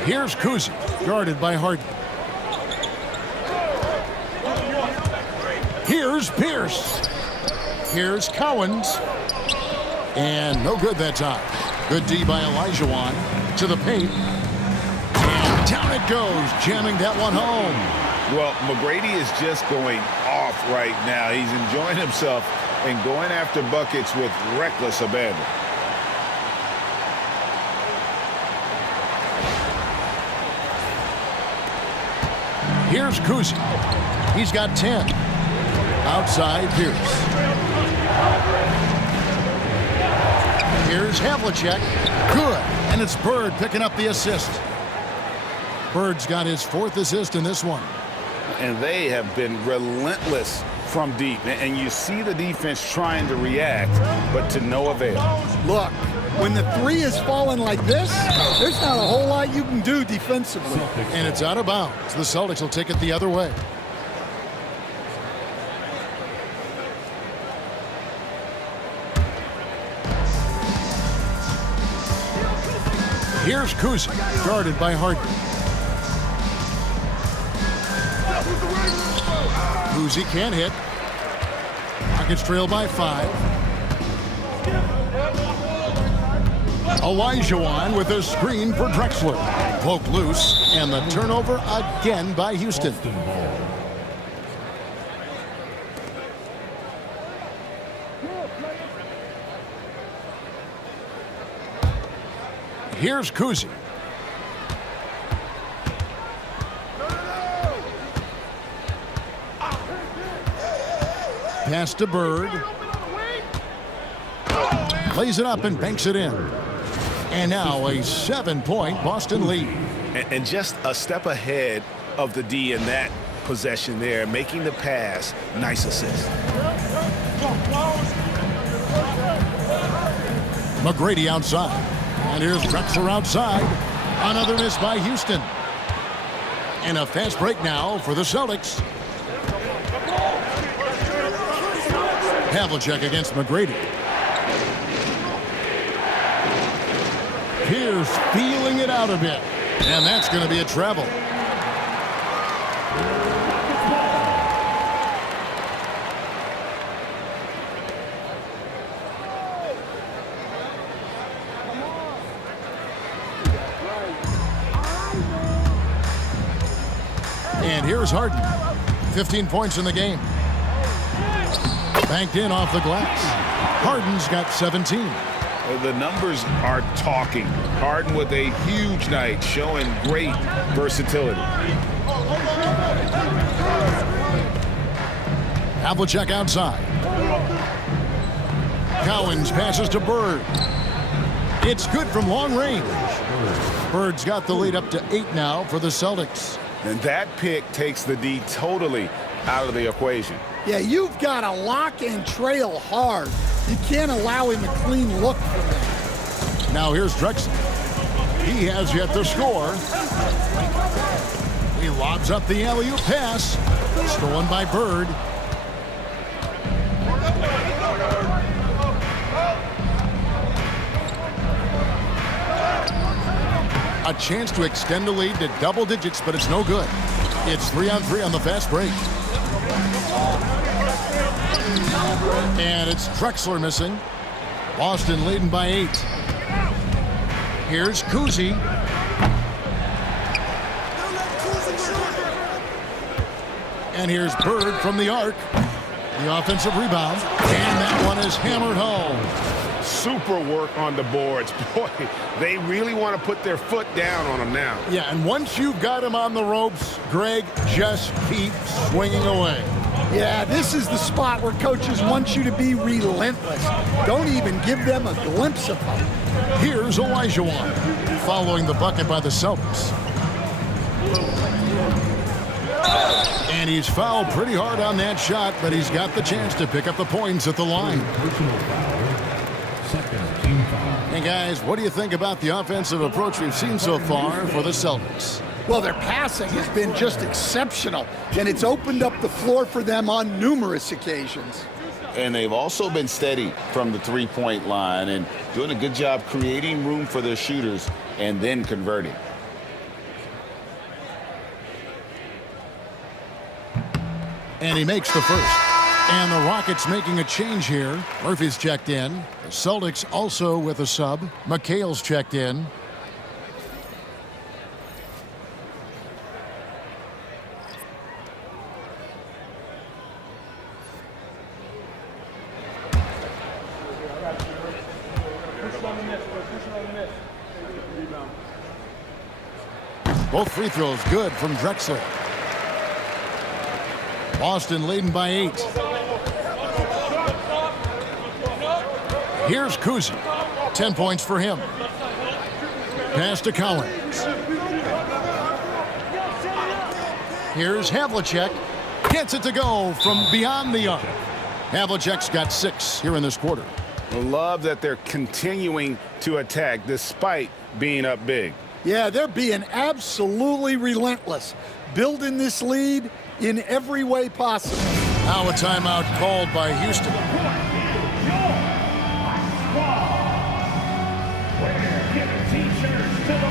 Here's Kuzi, guarded by Harden. Here's Pierce. Here's Cowens. And no good that time. Good D by Olajuwon to the paint. And down it goes, jamming that one home. Well, McGrady is just going off right now. He's enjoying himself and going after buckets with reckless abandon. Here's Kuzi. He's got 10. Outside, Pierce. Here's Havlicek. Good. And it's Bird picking up the assist. Bird's got his 4th assist in this one. And they have been relentless from deep. And you see the defense trying to react, but to no avail. Look, when the 3 is falling like this, there's not a whole lot you can do defensively. And it's out of bounds. The Celtics will take it the other way. Here's Kuzi, guarded by Harden. Kuzi can't hit. Rockets trail by 5. Olajuwon with a screen for Drexler. Poke loose, and the turnover again by Houston. Here's Kuzi. Pass to Bird. Lays it up and banks it in. And now a 7-point Boston lead. And just a step ahead of the D in that possession there, making the pass. Nice assist. McGrady outside. And here's Drexler outside. Another miss by Houston. And a fast break now for the Celtics. Havlicek against McGrady. Pierce feeling it out a bit. And that's going to be a travel. And here's Harden. 15 points in the game. Banked in off the glass. Harden's got 17. The numbers are talking. Harden with a huge night, showing great versatility. Havlicek outside. Cowens passes to Bird. It's good from long range. Bird's got the lead up to 8 now for the Celtics. And that pick takes the D totally out of the equation. Yeah, you've got to lock and trail hard. You can't allow him a clean look from that. Now here's Drexler. He has yet to score. He lobs up the alley-oop pass. Stolen by Bird. A chance to extend the lead to double digits, but it's no good. It's 3-on-3 on the fast break. And it's Drexler missing. Boston leading by 8. Here's Kuzi. And here's Bird from the arc. The offensive rebound. And that one is hammered home. Super work on the boards. Boy, they really want to put their foot down on him now. Yeah, and once you've got him on the ropes, Greg, just keep swinging away. Yeah, this is the spot where coaches want you to be relentless. Don't even give them a glimpse of hope. Here's Olajuwon, following the bucket by the Celtics. And he's fouled pretty hard on that shot, but he's got the chance to pick up the points at the line. And guys, what do you think about the offensive approach we've seen so far for the Celtics? Well, their passing has been just exceptional, and it's opened up the floor for them on numerous occasions. And they've also been steady from the three-point line and doing a good job creating room for their shooters and then converting. And he makes the first. And the Rockets making a change here. Murphy's checked in. The Celtics also with a sub. McHale's checked in. Both free throws good from Drexler. Boston leading by 8. Here's Kuzi. 10 points for him. Pass to Collins. Here's Havlicek. Gets it to go from beyond the arc. Havlicek's got 6 here in this quarter. Love that they're continuing to attack despite being up big. Yeah, they're being absolutely relentless, building this lead in every way possible. Now a timeout called by Houston. Wear, get a t-shirt.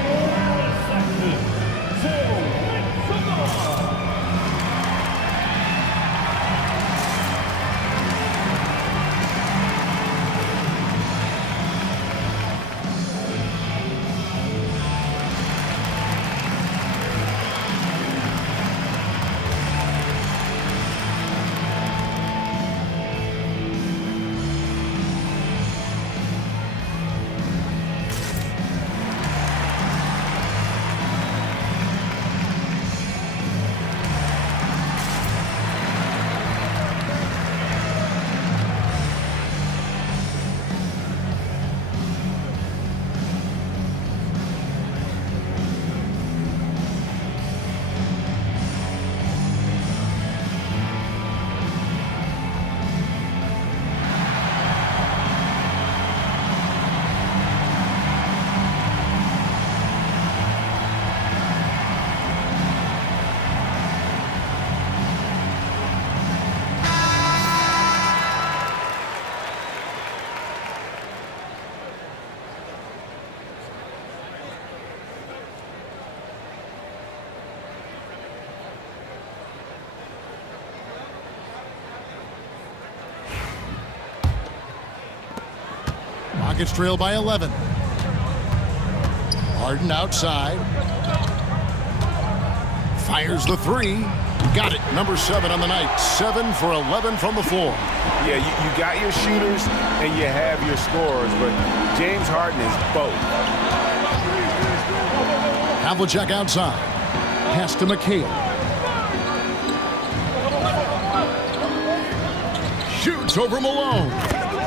Rockets trail by 11. Harden outside. Fires the three. Got it. Number 7 on the night. 7 for 11 from the floor. Yeah, you got your shooters and you have your scorers, but James Harden is both. Havlicek outside. Pass to McHale. Shoots over Malone.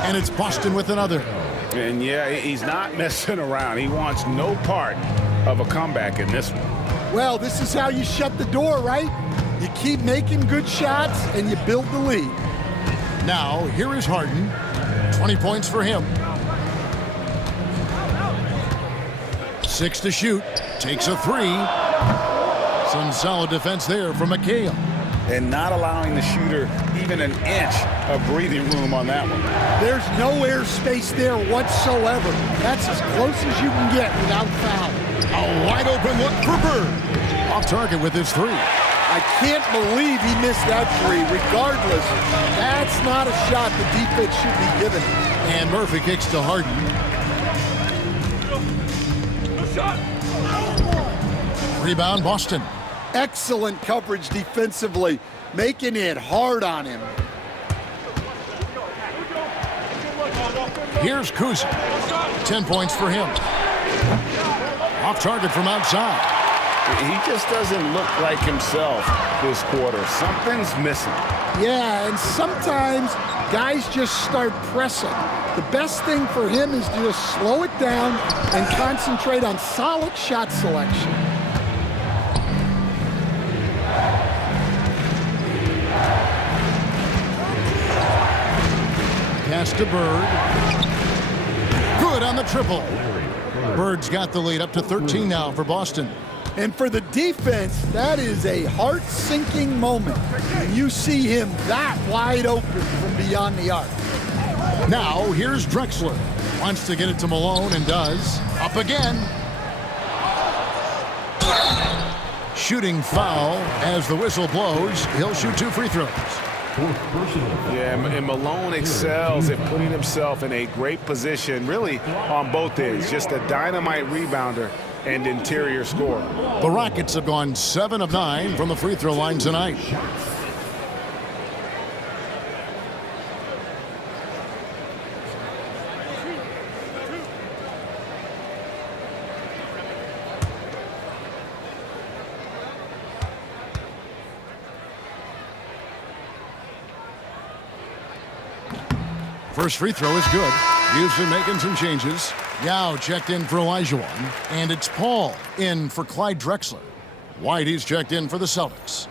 And it's Boston with another. And yeah, he's not messing around. He wants no part of a comeback in this one. Well, this is how you shut the door, right? You keep making good shots and you build the lead. Now, here is Harden. 20 points for him. 6 to shoot. Takes a 3. Some solid defense there from McHale. And not allowing the shooter even an inch of breathing room on that one. There's no airspace there whatsoever. That's as close as you can get without foul. A wide open look for Bird. Off target with his 3. I can't believe he missed that 3. Regardless, that's not a shot the defense should be given. And Murphy kicks to Harden. Rebound, Boston. Excellent coverage defensively, making it hard on him. Here's Kuzi. 10 points for him. Off target from outside. He just doesn't look like himself this quarter. Something's missing. Yeah, and sometimes guys just start pressing. The best thing for him is to just slow it down and concentrate on solid shot selection. Pass to Bird. Good on the triple. Bird's got the lead up to 13 now for Boston. And for the defense, that is a heart-sinking moment. You see him that wide open from beyond the arc. Now, here's Drexler. Wants to get it to Malone and does. Up again. Shooting foul as the whistle blows. He'll shoot 2 free throws. Yeah, and Malone excels at putting himself in a great position, really on both ends. Just a dynamite rebounder and interior scorer. The Rockets have gone 7 of 9 from the free throw line tonight. First free throw is good. Houston making some changes. Yao checked in for Olajuwon, and it's Paul in for Clyde Drexler. White, he's checked in for the Celtics.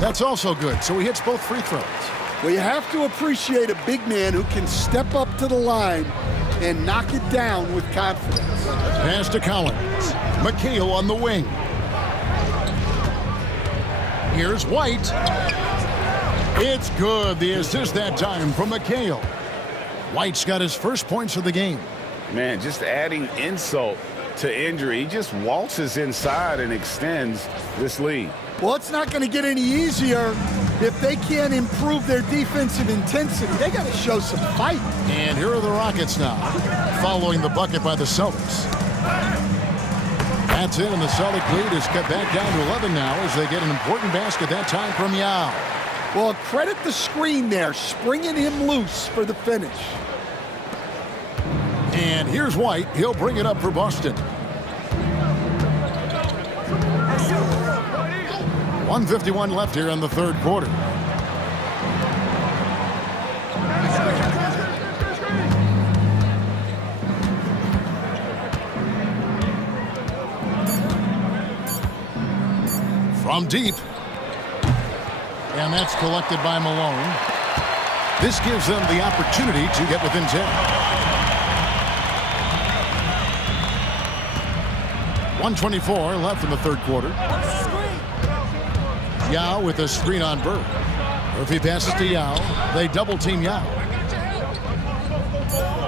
That's also good, so he hits both free throws. Well, you have to appreciate a big man who can step up to the line and knock it down with confidence. Pass to Collins. McHale on the wing. Here's White. It's good. The assist that time from McHale. White's got his first points of the game. Man, just adding insult to injury. He just waltzes inside and extends this lead. Well, it's not going to get any easier if they can't improve their defensive intensity. They got to show some fight. And here are the Rockets now, following the bucket by the Celtics. That's it, and the Celtic lead is cut back down to 11 now as they get an important basket that time from Yao. Well, credit the screen there, springing him loose for the finish. And here's White. He'll bring it up for Boston. 1:51 left here in the third quarter. From deep. And that's collected by Malone. This gives them the opportunity to get within 10. 1:24 left in the third quarter. Yao with a screen on Bird. Murphy passes to Yao. They double team Yao.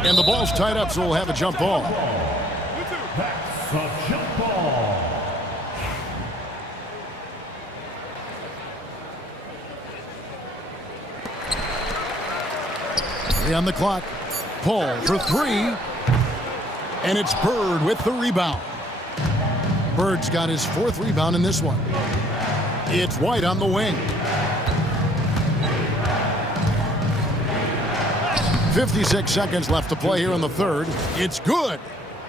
And the ball's tied up, so we'll have a jump ball. the jump ball. On the clock. Paul for three. And it's Bird with the rebound. Bird's got his fourth rebound in this one. It's White on the wing. 56 seconds left to play here in the third. It's good.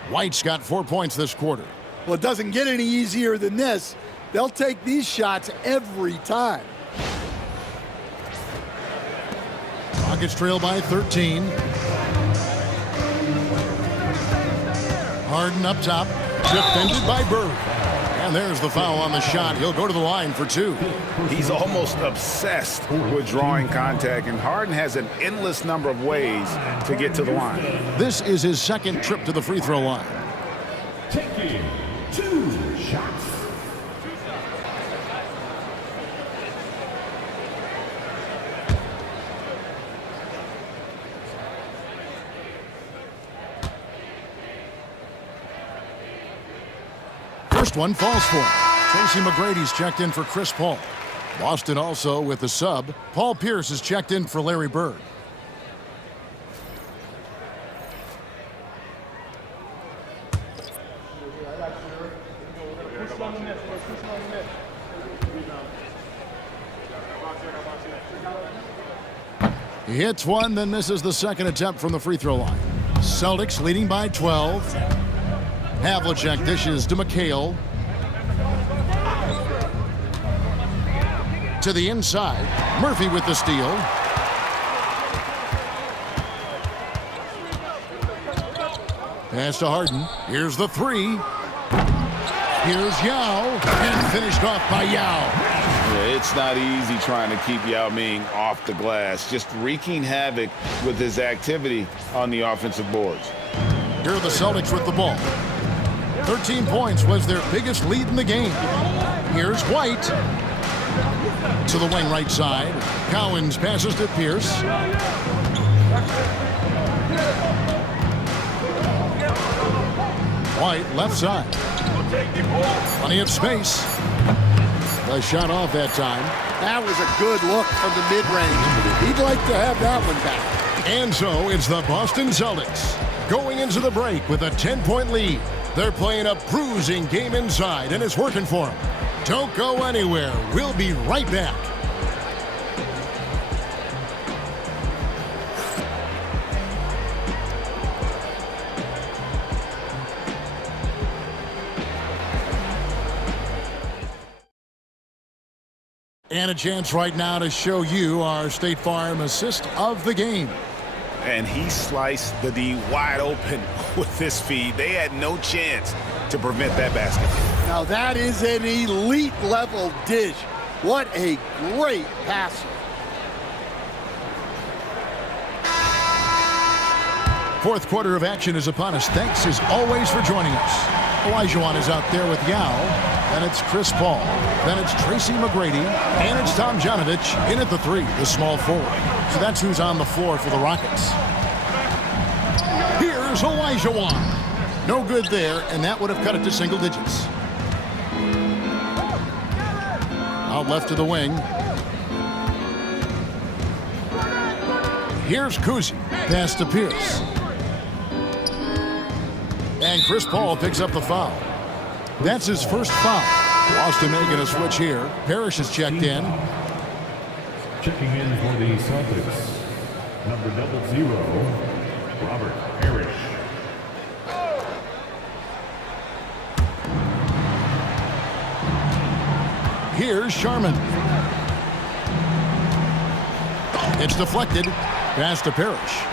White's got 4 points this quarter. Well, it doesn't get any easier than this. They'll take these shots every time. Rockets trail by 13. Harden up top. Defended by Bird. And there's the foul on the shot. He'll go to the line for two. He's almost obsessed with drawing contact, and Harden has an endless number of ways to get to the line. This is his second trip to the free throw line. Taking 2 shots. First one falls for him. Tracy McGrady's checked in for Chris Paul. Boston also with the sub. Paul Pierce is checked in for Larry Bird. He hits one, then misses the second attempt from the free throw line. Celtics leading by 12. Havlicek dishes to McHale. To the inside. Murphy with the steal. Pass to Harden. Here's the three. Here's Yao. And finished off by Yao. Yeah, it's not easy trying to keep Yao Ming off the glass. Just wreaking havoc with his activity on the offensive boards. Here are the Celtics with the ball. 13 points was their biggest lead in the game. Here's White. To the wing right side. Cowens passes to Pierce. White left side. Plenty of space. The shot off that time. That was a good look from the mid-range. He'd like to have that one back. And so it's the Boston Celtics going into the break with a 10-point lead. They're playing a bruising game inside, and it's working for them. Don't go anywhere. We'll be right back. And a chance right now to show you our State Farm assist of the game. And he sliced the D wide open with his feed. They had no chance to prevent that basket. Now that is an elite level dish. What a great passer. Fourth quarter of action is upon us. Thanks as always for joining us. Olajuwon is out there with Yao. Then it's Chris Paul. Then it's Tracy McGrady. And it's Tom Janovich in at the three, the small forward. So that's who's on the floor for the Rockets. Here's Olajuwon. No good there, and that would have cut it to single digits. Out left to the wing. Here's Kuzi. Pass to Pierce. And Chris Paul picks up the foul. That's his first foul. Boston making a switch here. Parrish is checked in. Checking in for the Celtics, number 00, Robert Parrish. Here's Sharman. It's deflected. Pass to Parrish.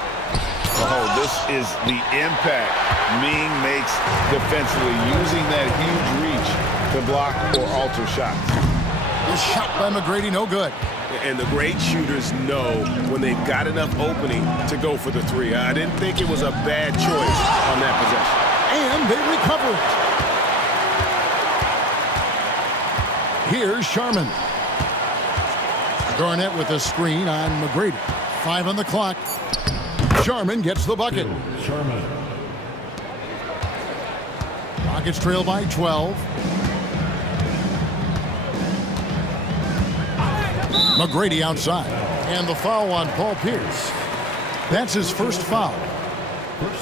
Oh, this is the impact Ming makes defensively, using that huge reach to block or alter shots. This shot by McGrady, no good. And the great shooters know when they've got enough opening to go for the three. I didn't think it was a bad choice on that And they recover it. Here's Sharman. Garnett with a screen on McGrady. 5 on the clock. Sharman gets the bucket. Sharman. Rockets trail by 12. McGrady outside. And the foul on Paul Pierce. That's his first foul.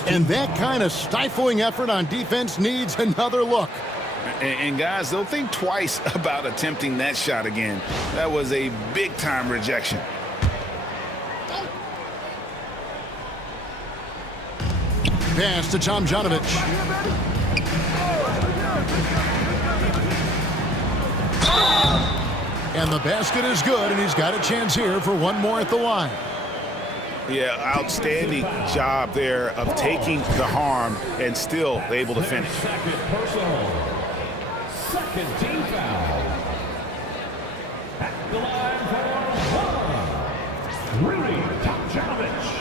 And that kind of stifling effort on defense needs another look. And guys, they'll think twice about attempting that shot again. That was a big-time rejection. Pass to Tomjanovich. And the basket is good, and he's got a chance here for one more at the line. Yeah, outstanding job there of taking the harm and still able to finish. Second personal. Second team foul. At the line for one. Rudy Tomjanovich.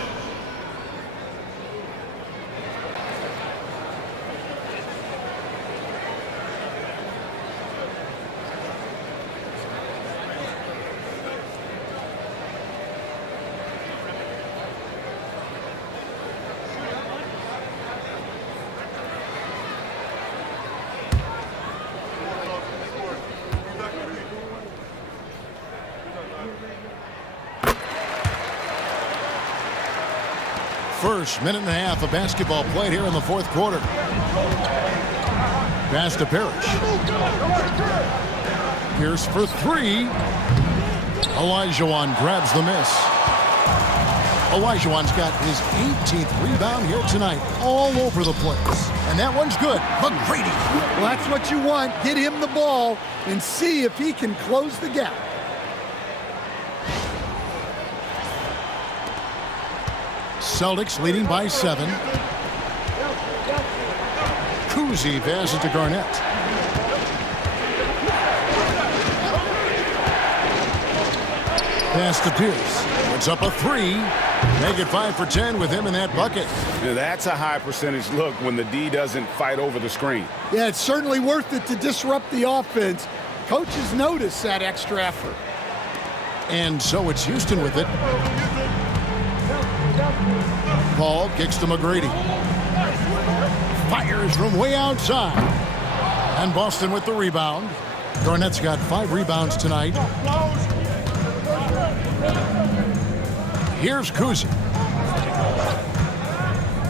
First minute and a half of basketball played here in the fourth quarter. Pass to Parrish. Pierce for three. Olajuwon grabs the miss. Olajuwon's got his 18th rebound here tonight, all over the place. And that one's good. McGrady. Well, that's what you want. Get him the ball and see if he can close the gap. Celtics leading by 7. Cousy passes to Garnett. Pass to Pierce. Puts up a three. Make it 5 for 10 with him in that bucket. Now, that's a high percentage look when the D doesn't fight over the screen. Yeah, it's certainly worth it to disrupt the offense. Coaches notice that extra effort. And so it's Houston with it. Paul kicks to McGrady. Fires from way outside. And Boston with the rebound. Garnett's got 5 rebounds tonight. Here's Cousy.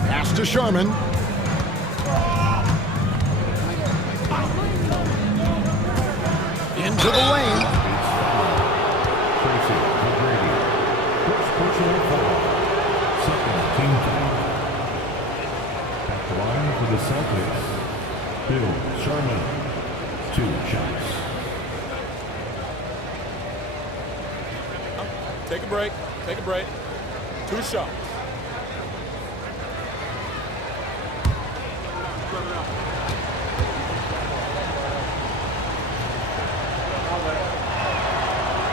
Pass to Sharman. Into the lane. Tracy McGrady. First personal foul. Second team foul. At the line for the Celtics. Bill Sharman. 2 shots. Take a break. Take a break. 2 shots.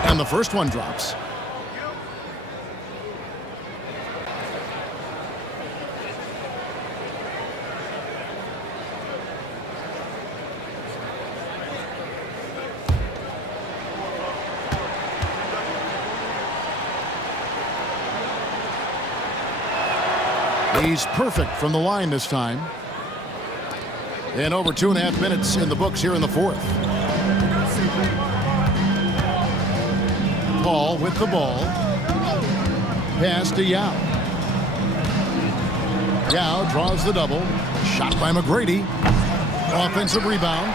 And the first one drops. He's perfect from the line this time. And over 2.5 minutes in the books here in the fourth. Paul with the ball. Pass to Yao. Yao draws the double. Shot by McGrady. Offensive rebound.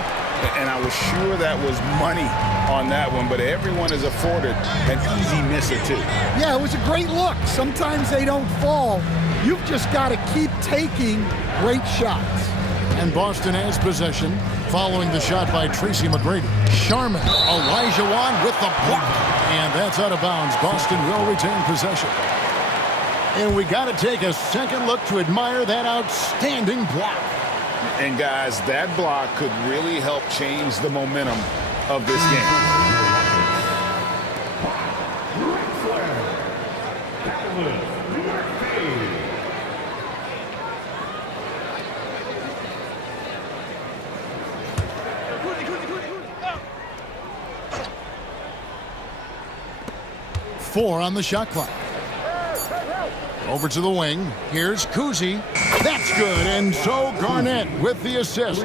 And I was sure that was money on that one, but everyone is afforded an easy miss or two. Yeah, it was a great look. Sometimes they don't fall. You've just got to keep taking great shots. And Boston has possession following the shot by Tracy McGrady. Sharman, Olajuwon with the block. And that's out of bounds. Boston will retain possession. And we got to take a second look to admire that outstanding block. And guys, that block could really help change the momentum of this game. Four on the shot clock. Over to the wing. Here's Cousy. That's good, and so Garnett with the assist.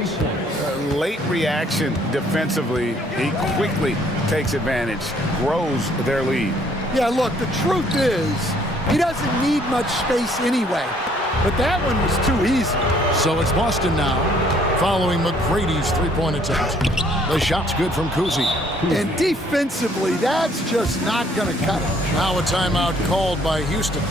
Late reaction defensively. He quickly takes advantage, grows their lead. Yeah, look, the truth is, he doesn't need much space anyway. But that one was too easy. So it's Boston now, following McGrady's three-point attempt. The shot's good from Kuzi. And defensively, that's just not going to cut it. Now a timeout called by Houston.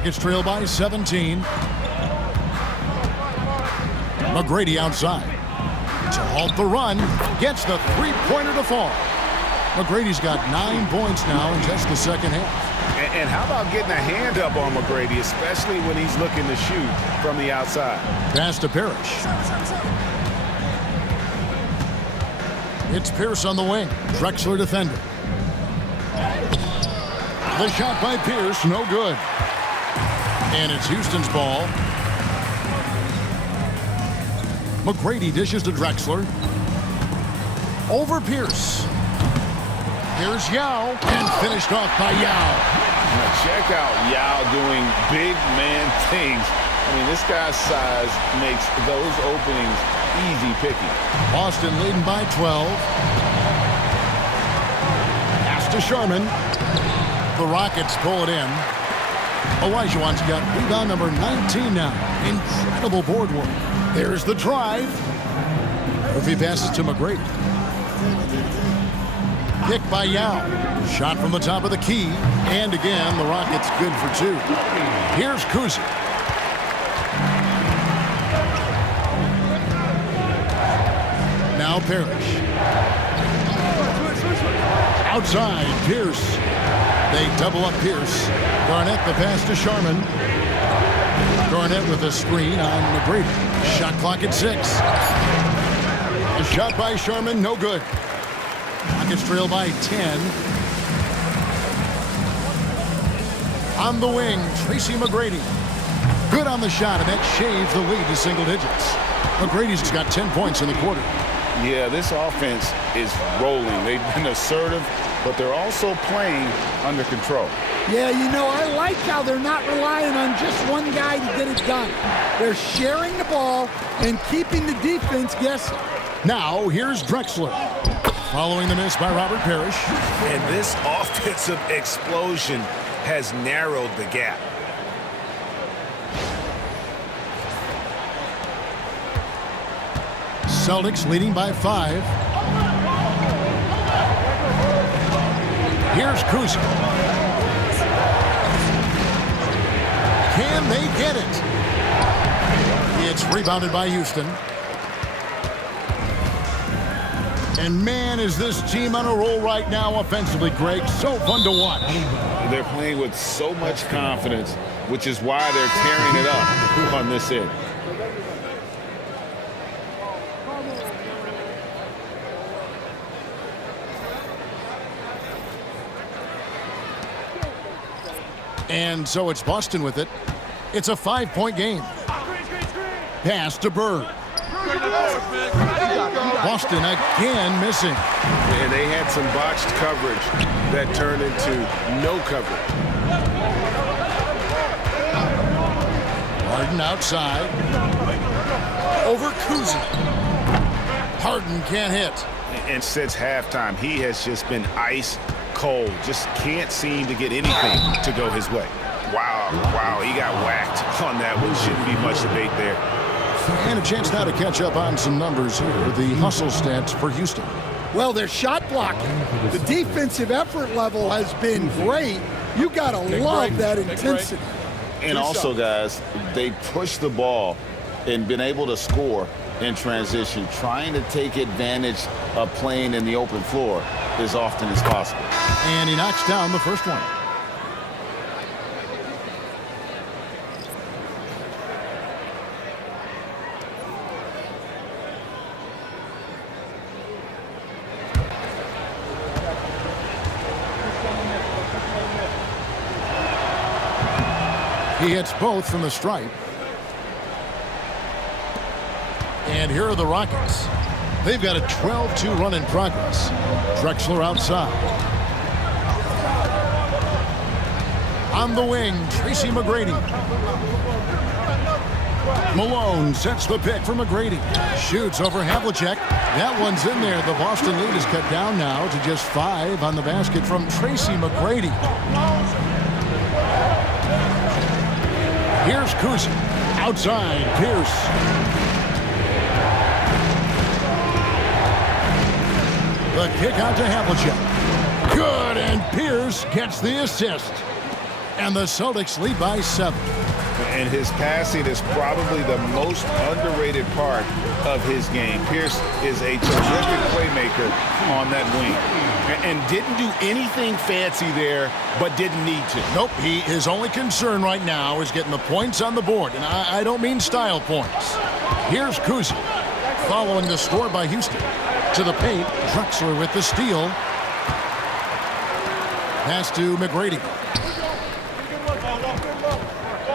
Rockets trail by 17. McGrady outside. To halt the run, gets the three-pointer to fall. McGrady's got 9 points now in just the second half. And how about getting a hand up on McGrady, especially when he's looking to shoot from the outside? Pass to Parrish. It's Pierce on the wing. Drexler defender. The shot by Pierce, no good. And it's Houston's ball. McGrady dishes to Drexler. Over Pierce. Here's Yao, and finished off by Yao. Now check out Yao doing big man things. I mean, this guy's size makes those openings easy picking. Boston leading by 12. Pass to Sherman. The Rockets pull it in. Olajuwon's got rebound number 19 now. Incredible board work. There's the drive. Murphy passes to McGrady. Pick by Yao. Shot from the top of the key. And again, the Rockets good for two. Here's Kuzi. Now Parrish. Outside, Pierce. They double up Pierce. Garnett the pass to Sharman. Garnett with a screen on McGrady. Shot clock at 6. A shot by Sharman, no good. Rockets trail by 10. On the wing, Tracy McGrady. Good on the shot, and that shaves the lead to single digits. McGrady's got 10 points in the quarter. Yeah, this offense is rolling. They've been assertive, but they're also playing under control. Yeah, you know, I like how they're not relying on just one guy to get it done. They're sharing the ball and keeping the defense guessing. Now, here's Drexler. Following the miss by Robert Parrish. And this offensive explosion has narrowed the gap. Celtics leading by 5. Here's Kuzi. Can they get it? It's rebounded by Houston. And man, is this team on a roll right now offensively, Greg. So fun to watch. They're playing with so much confidence, which is why they're tearing it up on this end. And so it's Boston with it. It's a 5-point game. Pass to Bird. Boston again missing. And they had some botched coverage that turned into no coverage. Harden outside. Over Kuzi. Harden can't hit. And since halftime, he has just been ice cold. Just can't seem to get anything to go his way. Wow, he got whacked on that one. Shouldn't be much debate there. And a chance now to catch up on some numbers here. The hustle stats for Houston. Well, they're shot blocking. The defensive effort level has been great. You got to love that intensity. And also, guys, they push the ball and been able to score in transition, trying to take advantage of playing in the open floor as often as possible. And he knocks down the first one. He hits both from the stripe. And here are the Rockets. They've got a 12-2 run in progress. Drexler outside. On the wing, Tracy McGrady. Malone sets the pick for McGrady. Shoots over Havlicek. That one's in there. The Boston lead is cut down now to just 5 on the basket from Tracy McGrady. Here's Kuzi. Outside, Pierce. The kick out to Havlicek. Good, and Pierce gets the assist. And the Celtics lead by 7. And his passing is probably the most underrated part of his game. Pierce is a terrific playmaker on that wing. And didn't do anything fancy there, but didn't need to. Nope, his only concern right now is getting the points on the board. And I don't mean style points. Here's Kuzi, following the score by Houston. To the paint, Drexler with the steal. Pass to McGrady.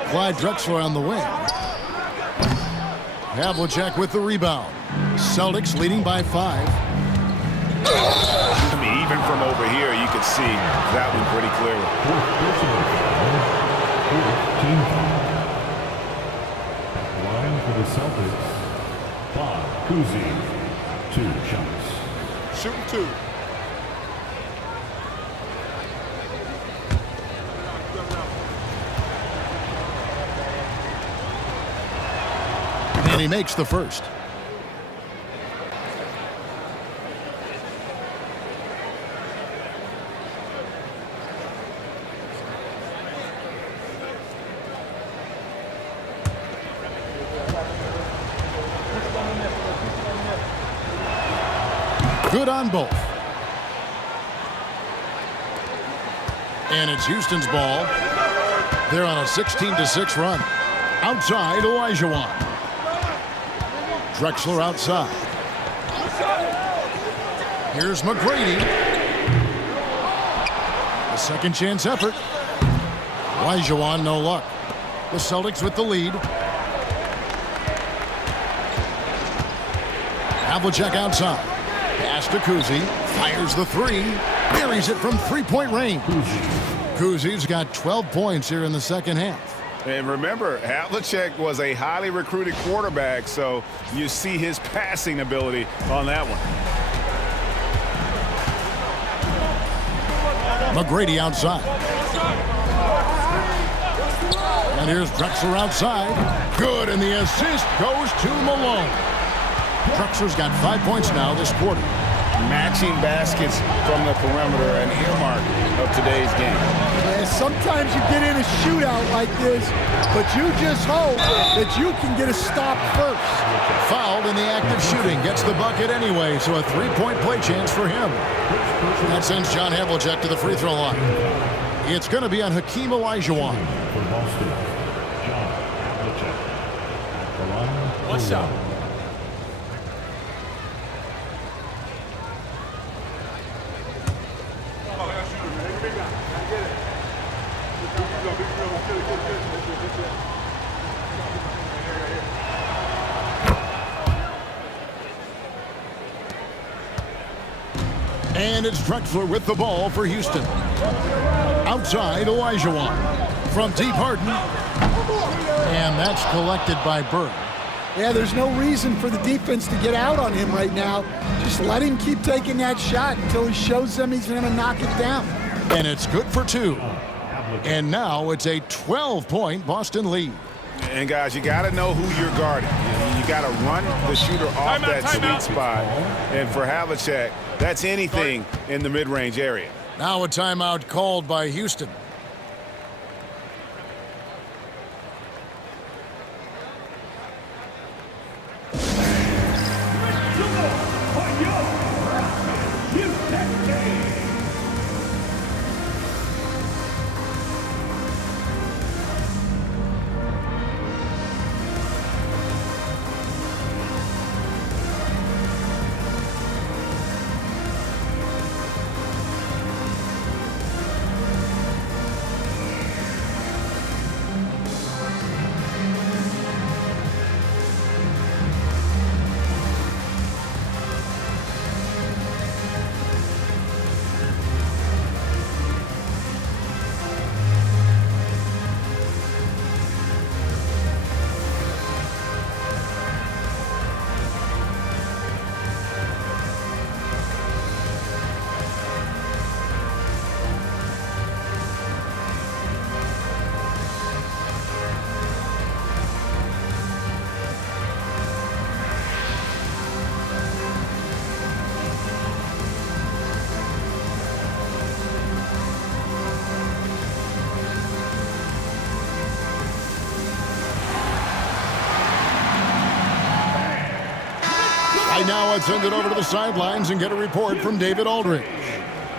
Clyde Drexler on the wing. Havlicek with the rebound. Celtics leading by 5. I mean, even from over here, you could see that one pretty clearly. Line for the Celtics. Bob Cousy. 2 shots. Shooting 2. And he makes the first. Good on both. And it's Houston's ball. They're on a 16-6 run. Outside, Olajuwon. Drexler outside. Here's McGrady. A second chance effort. Olajuwon, no luck. The Celtics with the lead. Havlicek outside. Pass to Kuzi. Fires the 3. Buries it from 3-point range. Kuzi's got 12 points here in the second half. And remember, Havlicek was a highly recruited quarterback, so you see his passing ability on that one. McGrady outside. And here's Drexler outside. Good, and the assist goes to Malone. Drexler's got 5 points now this quarter. Matching baskets from the perimeter, an earmark of today's game. Yeah, sometimes you get in a shootout like this, but you just hope that you can get a stop first. Fouled in the act of shooting. Gets the bucket anyway, so a 3-point play chance for him. That sends John Havlicek to the free throw line. It's going to be on Hakeem Olajuwon. For Boston, John Havlicek. At the line. 1 shot. And it's Drexler with the ball for Houston. Outside, Olajuwon. From deep, Harden. And that's collected by Bird. Yeah, there's no reason for the defense to get out on him right now. Just let him keep taking that shot until he shows them he's going to knock it down. And it's good for 2. And now it's a 12-point Boston lead. And, guys, you got to know who you're guarding. You got to run the shooter off that sweet spot. And for Havlicek, that's anything in the mid-range area. Now a timeout called by Houston. Now let's send it over to the sidelines and get a report from David Aldridge.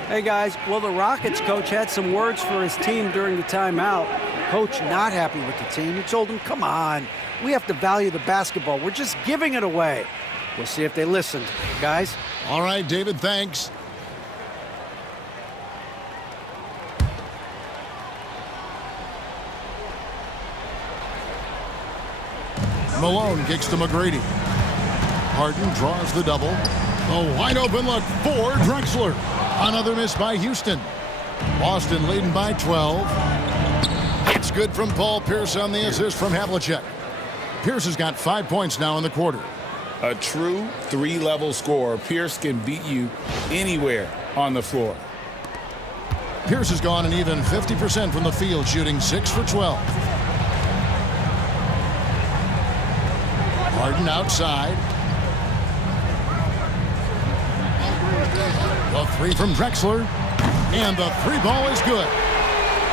Hey, guys. Well, the Rockets coach had some words for his team during the timeout. Coach not happy with the team. He told them, come on, we have to value the basketball. We're just giving it away. We'll see if they listened, guys. All right, David, thanks. Malone kicks to McGrady. Harden draws the double. A wide open look for Drexler. Another miss by Houston. Boston leading by 12. It's good from Paul Pierce on the assist from Havlicek. Pierce has got 5 points now in the quarter. A true 3-level scorer. Pierce can beat you anywhere on the floor. Pierce has gone an even 50% from the field, shooting 6 for 12. Harden outside. The 3 from Drexler. And the 3 ball is good.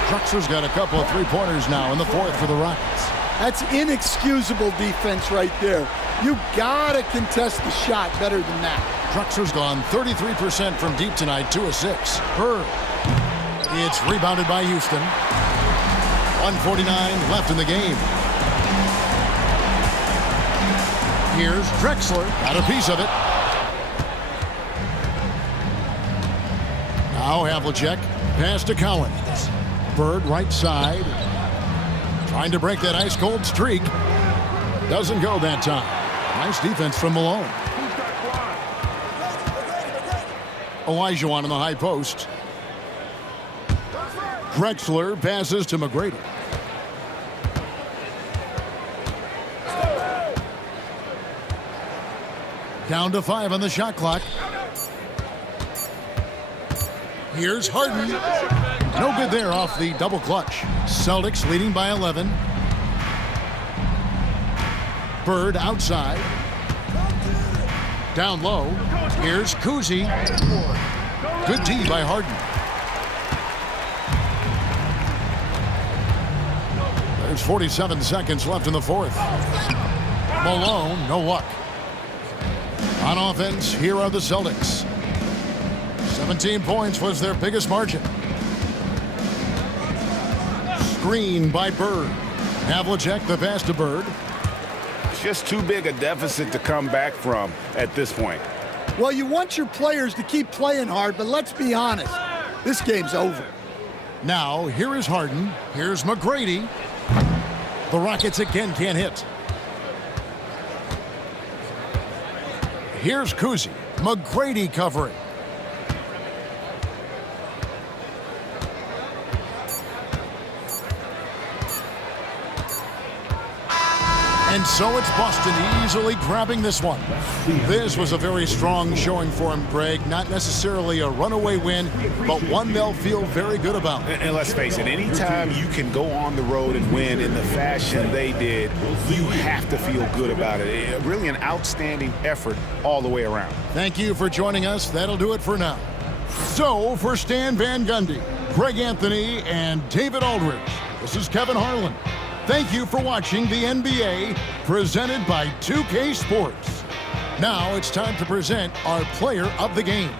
Drexler's got a couple of 3-pointers now in the 4th for the Rockets. That's inexcusable defense right there. You gotta contest the shot better than that. Drexler's gone 33% from deep tonight, 2 of 6. Bird. It's rebounded by Houston. 1:49 left in the game. Here's Drexler. Got a piece of it. Now Havlicek. Pass to Collins. Bird right side. Trying to break that ice-cold streak. Doesn't go that time. Nice defense from Malone. Olajuwon on the high post. Drexler passes to McGrady. Down to 5 on the shot clock. Here's Harden. No good there off the double clutch. Celtics leading by 11. Bird outside. Down low. Here's Kuzi. Good D by Harden. There's 47 seconds left in the 4th. Malone, no luck. On offense, here are the Celtics. 17 points was their biggest margin. Screen by Bird. Havlicek the pass to Bird. Just too big a deficit to come back from at this point. Well, you want your players to keep playing hard, but let's be honest. This game's over. Now, here is Harden. Here's McGrady. The Rockets again can't hit. Here's Kuzi. McGrady covering. And so it's Boston easily grabbing this one. This was a very strong showing for him, Greg. Not necessarily a runaway win, but one they'll feel very good about. And let's face it, anytime you can go on the road and win in the fashion they did, you have to feel good about it. Really an outstanding effort all the way around. Thank you for joining us. That'll do it for now. So, for Stan Van Gundy, Greg Anthony, and David Aldridge, this is Kevin Harlan. Thank you for watching the NBA, presented by 2K Sports. Now it's time to present our player of the game.